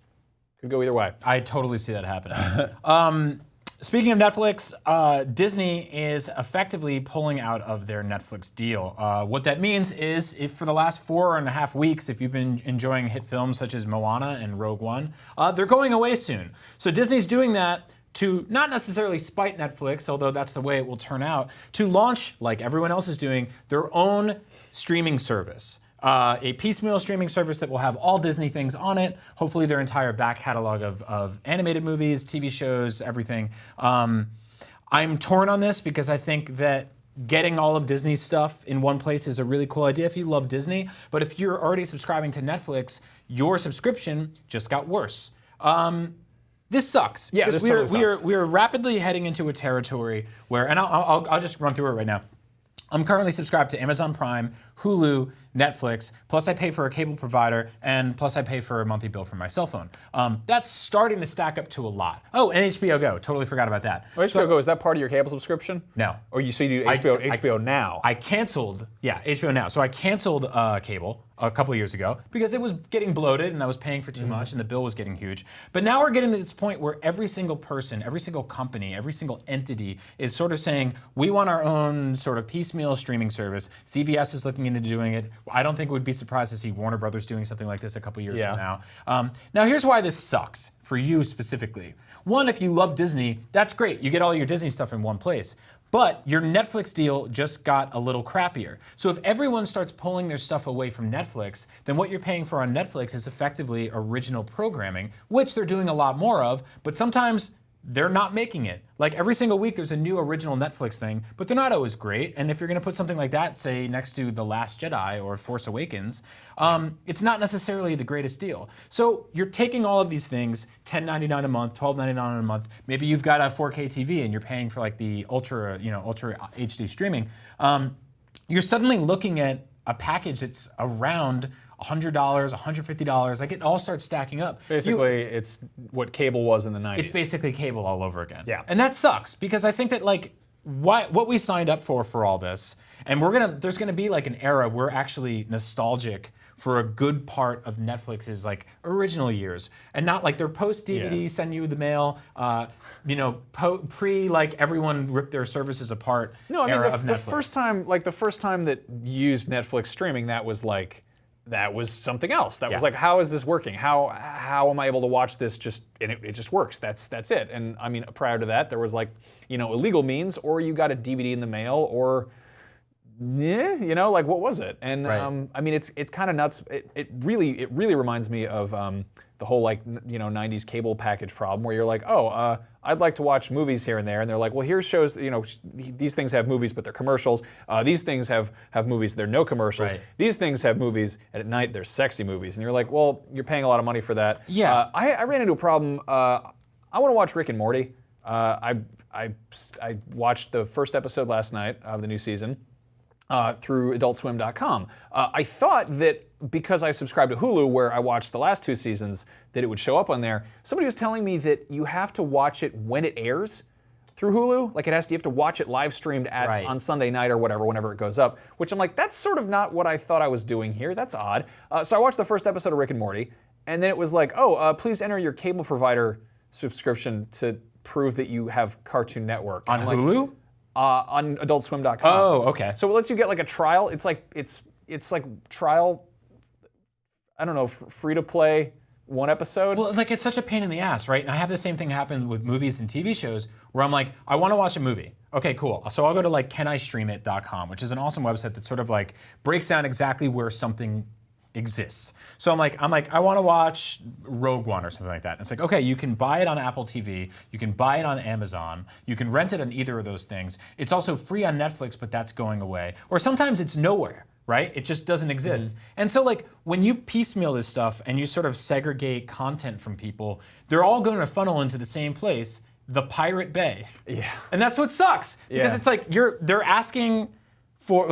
Could go either way. I totally see that happening. Speaking of Netflix, Disney is effectively pulling out of their Netflix deal. What that means is if for the last 4.5 weeks, if you've been enjoying hit films such as Moana and Rogue One, they're going away soon. So Disney's doing that to not necessarily spite Netflix, although that's the way it will turn out, to launch, like everyone else is doing, their own streaming service. A piecemeal streaming service that will have all Disney things on it, hopefully their entire back catalog of animated movies, TV shows, everything. I'm torn on this because I think that getting all of Disney's stuff in one place is a really cool idea if you love Disney, but if you're already subscribing to Netflix, your subscription just got worse. This sucks. Yeah, this totally sucks. We are rapidly heading into a territory where, and I'll just run through it right now. I'm currently subscribed to Amazon Prime, Hulu, Netflix, plus I pay for a cable provider, and plus I pay for a monthly bill for my cell phone. That's starting to stack up to a lot. Oh, and HBO Go. Totally forgot about that. Oh, HBO Go, is that part of your cable subscription? No. Or you do HBO Now? I canceled, HBO Now. So I canceled cable a couple of years ago because it was getting bloated and I was paying for too much and the bill was getting huge. But now we're getting to this point where every single person, every single company, every single entity is sort of saying, we want our own sort of piecemeal streaming service. CBS is looking into doing it. I don't think we'd be surprised to see Warner Brothers doing something like this a couple years from now. Now here's why this sucks for you specifically. One, if you love Disney, that's great. You get all your Disney stuff in one place. But your Netflix deal just got a little crappier. So if everyone starts pulling their stuff away from Netflix, then what you're paying for on Netflix is effectively original programming, which they're doing a lot more of, but sometimes they're not making it. Like every single week there's a new original Netflix thing, but they're not always great. And if you're gonna put something like that, say next to The Last Jedi or Force Awakens, it's not necessarily the greatest deal. So you're taking all of these things, $10.99 a month, $12.99 a month, maybe you've got a 4K TV and you're paying for like the ultra HD streaming. You're suddenly looking at a package that's around $100, $150, like it all starts stacking up. Basically, it's what cable was in the 90s. It's basically cable all over again. Yeah. And that sucks because I think that like what we signed up for all this, and there's gonna be like an era where we're actually nostalgic for a good part of Netflix's like original years, and not like their post DVD send you the mail, pre like everyone ripped their services apart. No, I mean era of the Netflix. first time that used Netflix streaming, that was something else. That was like, how is this working? How am I able to watch this and it just works? That's it. And I mean, prior to that, there was like, illegal means, or you got a DVD in the mail, or like what was it? And right. I mean, it's kind of nuts. It really reminds me of the whole 90s cable package problem where you're like, I'd like to watch movies here and there, and they're like, well, here's shows, these things have movies but they're commercials. These things have movies, they're no commercials. Right. These things have movies, and at night they're sexy movies. And you're like, well, you're paying a lot of money for that. Yeah. I ran into a problem. I want to watch Rick and Morty. I watched the first episode last night of the new season. Through AdultSwim.com. I thought that because I subscribed to Hulu, where I watched the last 2 seasons, that it would show up on there. Somebody was telling me that you have to watch it when it airs through Hulu. Like you have to watch it live streamed on Sunday night or whatever, whenever it goes up. Which I'm like, that's sort of not what I thought I was doing here. That's odd. So I watched the first episode of Rick and Morty, and then it was like, oh, please enter your cable provider subscription to prove that you have Cartoon Network. On Hulu? On AdultSwim.com. Oh, okay. So it lets you get like a trial. It's like trial. I don't know, free to play. One episode. Well, like it's such a pain in the ass, right? And I have the same thing happen with movies and TV shows where I'm like, I want to watch a movie. Okay, cool. So I'll go to like canistreamit.com, which is an awesome website that sort of like breaks down exactly where something exists. So I'm like, I want to watch Rogue One or something like that. And it's like, okay, you can buy it on Apple TV, you can buy it on Amazon, you can rent it on either of those things. It's also free on Netflix, but that's going away. Or sometimes it's nowhere. Right? It just doesn't exist. And so like when you piecemeal this stuff and you sort of segregate content from people, they're all going to funnel into the same place, the Pirate Bay. Yeah. And that's what sucks. Because it's like they're asking for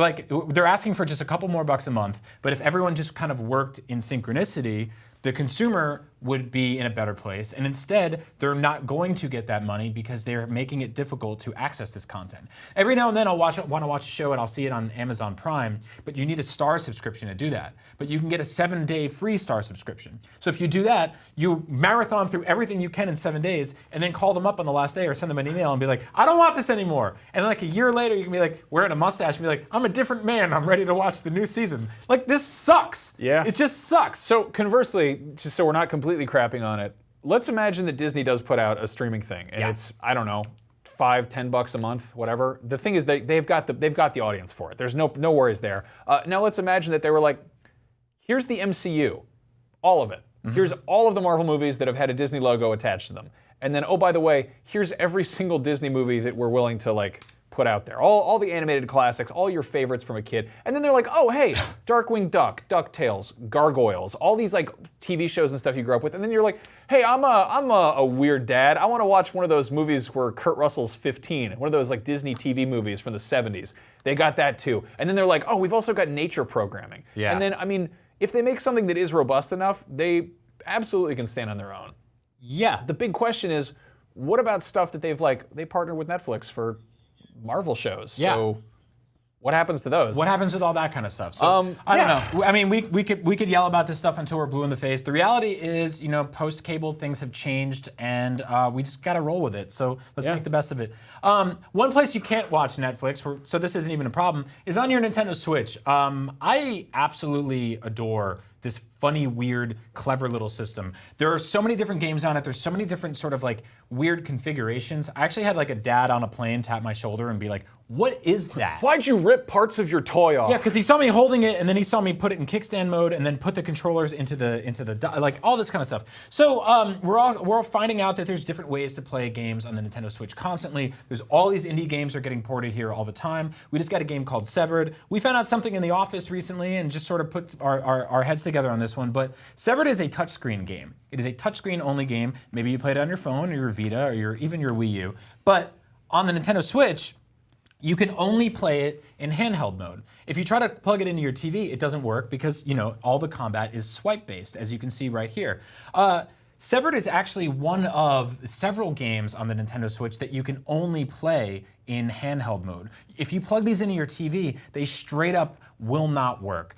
just a couple more bucks a month, but if everyone just kind of worked in synchronicity, the consumer would be in a better place. And instead, they're not going to get that money because they're making it difficult to access this content. Every now and then I'll want to watch a show and I'll see it on Amazon Prime, but you need a Star subscription to do that. But you can get a 7-day free Star subscription. So if you do that, you marathon through everything you can in 7 days and then call them up on the last day or send them an email and be like, I don't want this anymore. And then like a year later, you can be like, wearing a mustache and be like, I'm a different man. I'm ready to watch the new season. Like this sucks. Yeah. It just sucks. So conversely, just so we're not completely crapping on it, let's imagine that Disney does put out a streaming thing, and it's, I don't know, $5-10 a month, whatever. The thing is they've got the audience for it. There's no worries there. Now let's imagine that they were like, here's the MCU, all of it. Here's all of the Marvel movies that have had a Disney logo attached to them. And then, oh, by the way, here's every single Disney movie that we're willing to like put out there. All the animated classics, all your favorites from a kid. And then they're like, oh, hey, Darkwing Duck, DuckTales, Gargoyles, all these like TV shows and stuff you grew up with. And then you're like, hey, I'm a weird dad. I want to watch one of those movies where Kurt Russell's 15, one of those like Disney TV movies from the 70s. They got that too. And then they're like, oh, we've also got nature programming. Yeah. And then, I mean, if they make something that is robust enough, they absolutely can stand on their own. Yeah. The big question is, what about stuff that they partnered with Netflix for Marvel shows? Yeah. So what happens to those? What happens with all that kind of stuff? So I don't know. I mean, we could yell about this stuff until we're blue in the face. The reality is, you know, post cable things have changed, and we just got to roll with it. So let's make the best of it. One place you can't watch Netflix, so this isn't even a problem, is on your Nintendo Switch. I absolutely adore this funny, weird, clever little system. There are so many different games on it. There's so many different sort of like weird configurations. I actually had like a dad on a plane tap my shoulder and be like, what is that? Why'd you rip parts of your toy off? Yeah, because he saw me holding it, and then he saw me put it in kickstand mode, and then put the controllers into the like all this kind of stuff. So we're all finding out that there's different ways to play games on the Nintendo Switch constantly. There's all these indie games are getting ported here all the time. We just got a game called Severed. We found out something in the office recently, and just sort of put our heads together on this one. But Severed is a touchscreen game. It is a touchscreen only game. Maybe you play it on your phone or your Vita or even your Wii U. But on the Nintendo Switch, you can only play it in handheld mode. If you try to plug it into your TV, it doesn't work because, you know, all the combat is swipe-based, as you can see right here. Severed is actually one of several games on the Nintendo Switch that you can only play in handheld mode. If you plug these into your TV, they straight up will not work.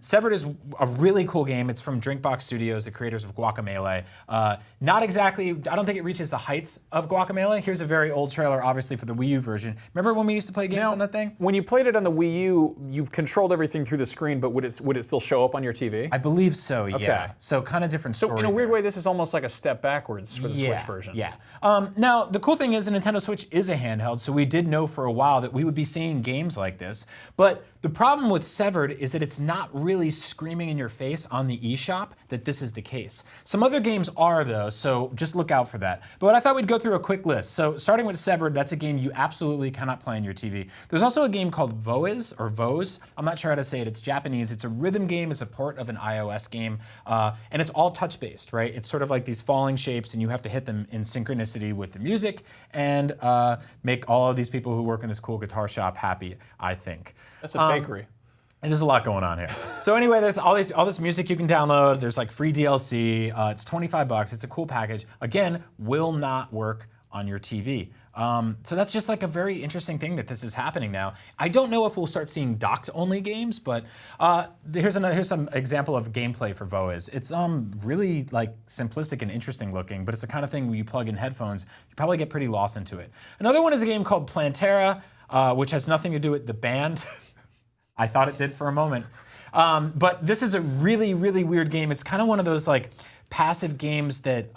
Severed is a really cool game. It's from Drinkbox Studios, the creators of Guacamelee. Not exactly, I don't think it reaches the heights of Guacamelee. Here's a very old trailer, obviously, for the Wii U version. Remember when we used to play games on that thing? When you played it on the Wii U, you controlled everything through the screen, but would it still show up on your TV? I believe so, yeah. Okay. So kind of different story. So in a weird way, this is almost like a step backwards for the Switch version. Yeah. Now, the cool thing is the Nintendo Switch is a handheld, so we did know for a while that we would be seeing games like this. But the problem with Severed is that it's not really screaming in your face on the eShop that this is the case. Some other games are, though, so just look out for that. But I thought we'd go through a quick list. So starting with Severed, that's a game you absolutely cannot play on your TV. There's also a game called Voez, or Voz. I'm not sure how to say it. It's Japanese. It's a rhythm game. It's a port of an iOS game. And it's all touch-based, right? It's sort of like these falling shapes, and you have to hit them in synchronicity with the music and make all of these people who work in this cool guitar shop happy, I think. That's a bakery. And there's a lot going on here. So anyway, there's all this music you can download. There's like free DLC. It's $25. It's a cool package. Again, will not work on your TV. So that's just like a very interesting thing that this is happening now. I don't know if we'll start seeing docked-only games, but here's some example of gameplay for 2’s. It's really like simplistic and interesting looking, but it's the kind of thing where you plug in headphones, you probably get pretty lost into it. Another one is a game called Plantera, which has nothing to do with the band. I thought it did for a moment. But this is a really, really weird game. It's kind of one of those like passive games that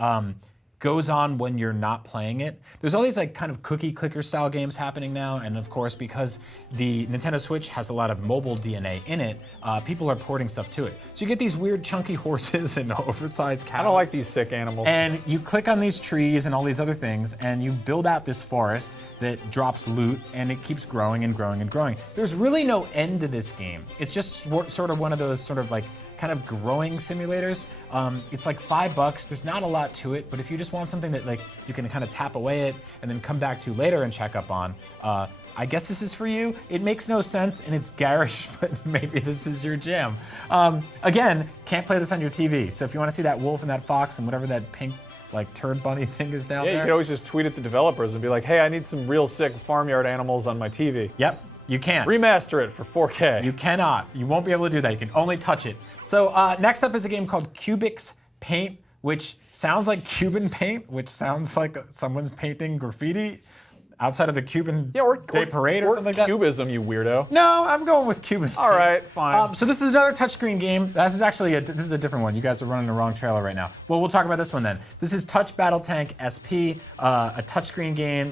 goes on when you're not playing it. There's all these like kind of cookie clicker style games happening now, and of course because the Nintendo Switch has a lot of mobile DNA in it, people are porting stuff to it. So you get these weird chunky horses and oversized cows. I don't like these sick animals. And you click on these trees and all these other things, and you build out this forest that drops loot, and it keeps growing and growing and growing. There's really no end to this game. It's just sort of one of those sort of like kind of growing simulators. It's like $5. There's not a lot to it, but if you just want something that like you can kind of tap away at and then come back to later and check up on, I guess this is for you. It makes no sense and it's garish, but maybe this is your jam. Again, can't play this on your TV. So if you want to see that wolf and that fox and whatever that pink like turd bunny thing is down there. You could always just tweet at the developers and be like, hey, I need some real sick farmyard animals on my TV. Yep, you can. Remaster it for 4K. You cannot. You won't be able to do that. You can only touch it. So next up is a game called Cubics Paint, which sounds like Cuban paint, which sounds like someone's painting graffiti outside of the Cuban Day Parade or something like that. Cubism, you weirdo. No, I'm going with Cuban paint. All right, fine. So this is another touchscreen game. This is actually this is a different one. You guys are running the wrong trailer right now. Well, we'll talk about this one then. This is Touch Battle Tank SP, a touchscreen game.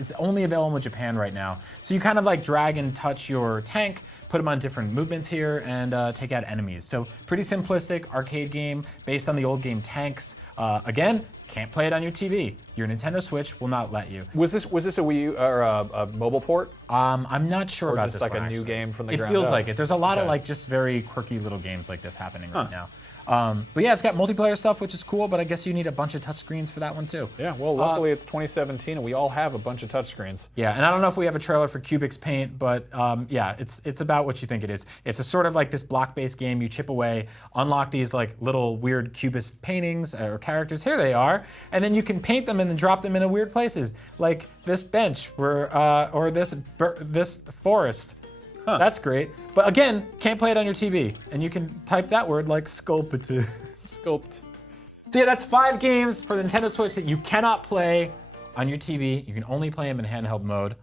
It's only available in Japan right now. So you kind of like drag and touch your tank, put them on different movements here, and take out enemies. So pretty simplistic arcade game based on the old game Tanks. Again, can't play it on your TV. Your Nintendo Switch will not let you. Was this a Wii U or a mobile port? I'm not sure about this. Or just like one, a new actually. game from the It ground feels up? like it. There's a lot of like just very quirky little games like this happening right now. But yeah, it's got multiplayer stuff, which is cool, but I guess you need a bunch of touchscreens for that one too. Yeah, well, luckily it's 2017 and we all have a bunch of touchscreens. Yeah, and I don't know if we have a trailer for Cubics Paint, but yeah, it's about what you think it is. It's a sort of like this block-based game. You chip away, unlock these like little weird cubist paintings or characters. Here they are, and then you can paint them and then drop them in weird places, like this bench or this forest. Huh. That's great. But again, can't play it on your TV. And you can type that word like sculpted. Sculpt. So yeah, that's 5 games for the Nintendo Switch that you cannot play on your TV. You can only play them in handheld mode.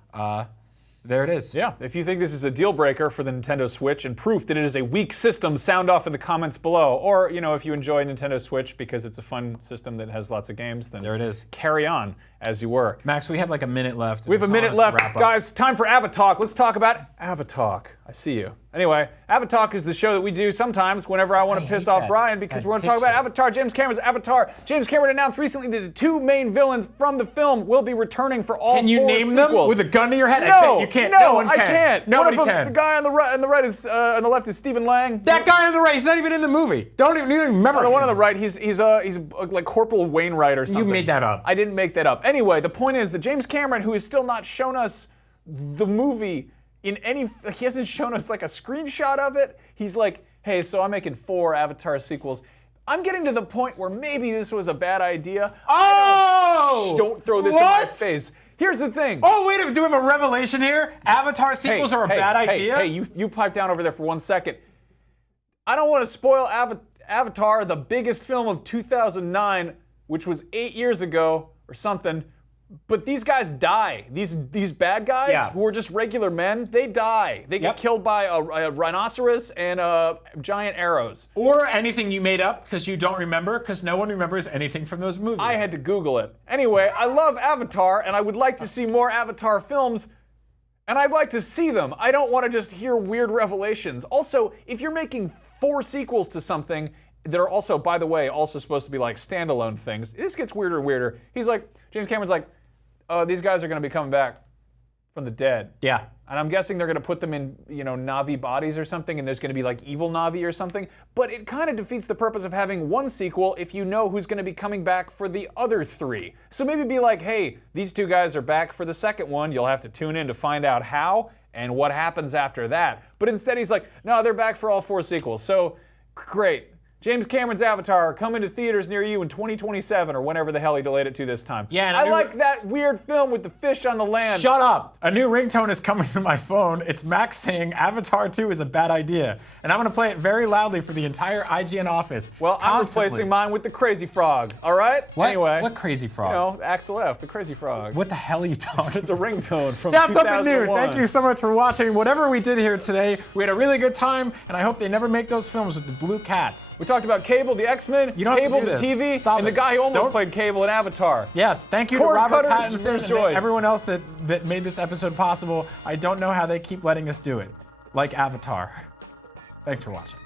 There it is. Yeah, if you think this is a deal breaker for the Nintendo Switch and proof that it is a weak system, sound off in the comments below. Or, you know, if you enjoy Nintendo Switch because it's a fun system that has lots of games, then there it is. Carry on as you were. Max, we have like a minute left. We have a minute left. Guys, time for Avatalk. Let's talk about Avatalk. I see you. Anyway, Avatalk is the show that we do sometimes whenever I want to piss off Brian because we're going to talk about Avatar, James Cameron's Avatar. James Cameron announced recently that the 2 main villains from the film will be returning for all 4 sequels. Can you name them with a gun to your head? No, you can't. No, No one can. I can't. Nobody One of can. them, the guy on the right, on the left is Stephen Lang. That guy on the right, he's not even in the movie. You don't even remember. The one on the right, he's like Corporal Wainwright or something. You made that up. I didn't make that up. Anyway, the point is that James Cameron, who has still not shown us the movie in any, he hasn't shown us like a screenshot of it. He's like, hey, so I'm making 4 Avatar sequels. I'm getting to the point where maybe this was a bad idea. Oh! Don't throw this in my face. Here's the thing. Oh, wait a minute. Do we have a revelation here? Avatar sequels are a bad idea? Hey, you pipe down over there for 1 second. I don't want to spoil Avatar, the biggest film of 2009, which was 8 years ago or something. But these guys die. These bad guys who are just regular men, they die. They get killed by a rhinoceros and giant arrows. Or anything you made up because you don't remember, because no one remembers anything from those movies. I had to Google it. Anyway, I love Avatar, and I would like to see more Avatar films, and I'd like to see them. I don't want to just hear weird revelations. Also, if you're making 4 sequels to something that are also, by the way, also supposed to be like standalone things, this gets weirder and weirder. James Cameron's like, these guys are going to be coming back from the dead. Yeah. And I'm guessing they're going to put them in, Na'vi bodies or something, and there's going to be like evil Na'vi or something. But it kind of defeats the purpose of having 1 sequel if you know who's going to be coming back for the other 3. So maybe be like, hey, these 2 guys are back for the second one. You'll have to tune in to find out how and what happens after that. But instead he's like, no, they're back for all 4 sequels. So great. James Cameron's Avatar coming to theaters near you in 2027 or whenever the hell he delayed it to this time. Yeah, and I like that weird film with the fish on the land. Shut up! A new ringtone is coming to my phone. It's Max saying Avatar 2 is a bad idea. And I'm gonna play it very loudly for the entire IGN office. Well, I'm replacing mine with the Crazy Frog, all right? What? Anyway. What Crazy Frog? You know, Axel F, the Crazy Frog. What the hell are you talking about? It's a ringtone from That's 2001. Up and New. Thank you so much for watching whatever we did here today. We had a really good time, and I hope they never make those films with the blue cats. We talked about Cable, the X-Men, You don't have Cable, to do the this. TV, Stop and it. the guy who almost Don't- played Cable in Avatar. Yes, thank you to Cord Robert cutters, Pattinson first and choice. everyone else that made this episode possible. I don't know how they keep letting us do it. Like Avatar. Thanks for watching.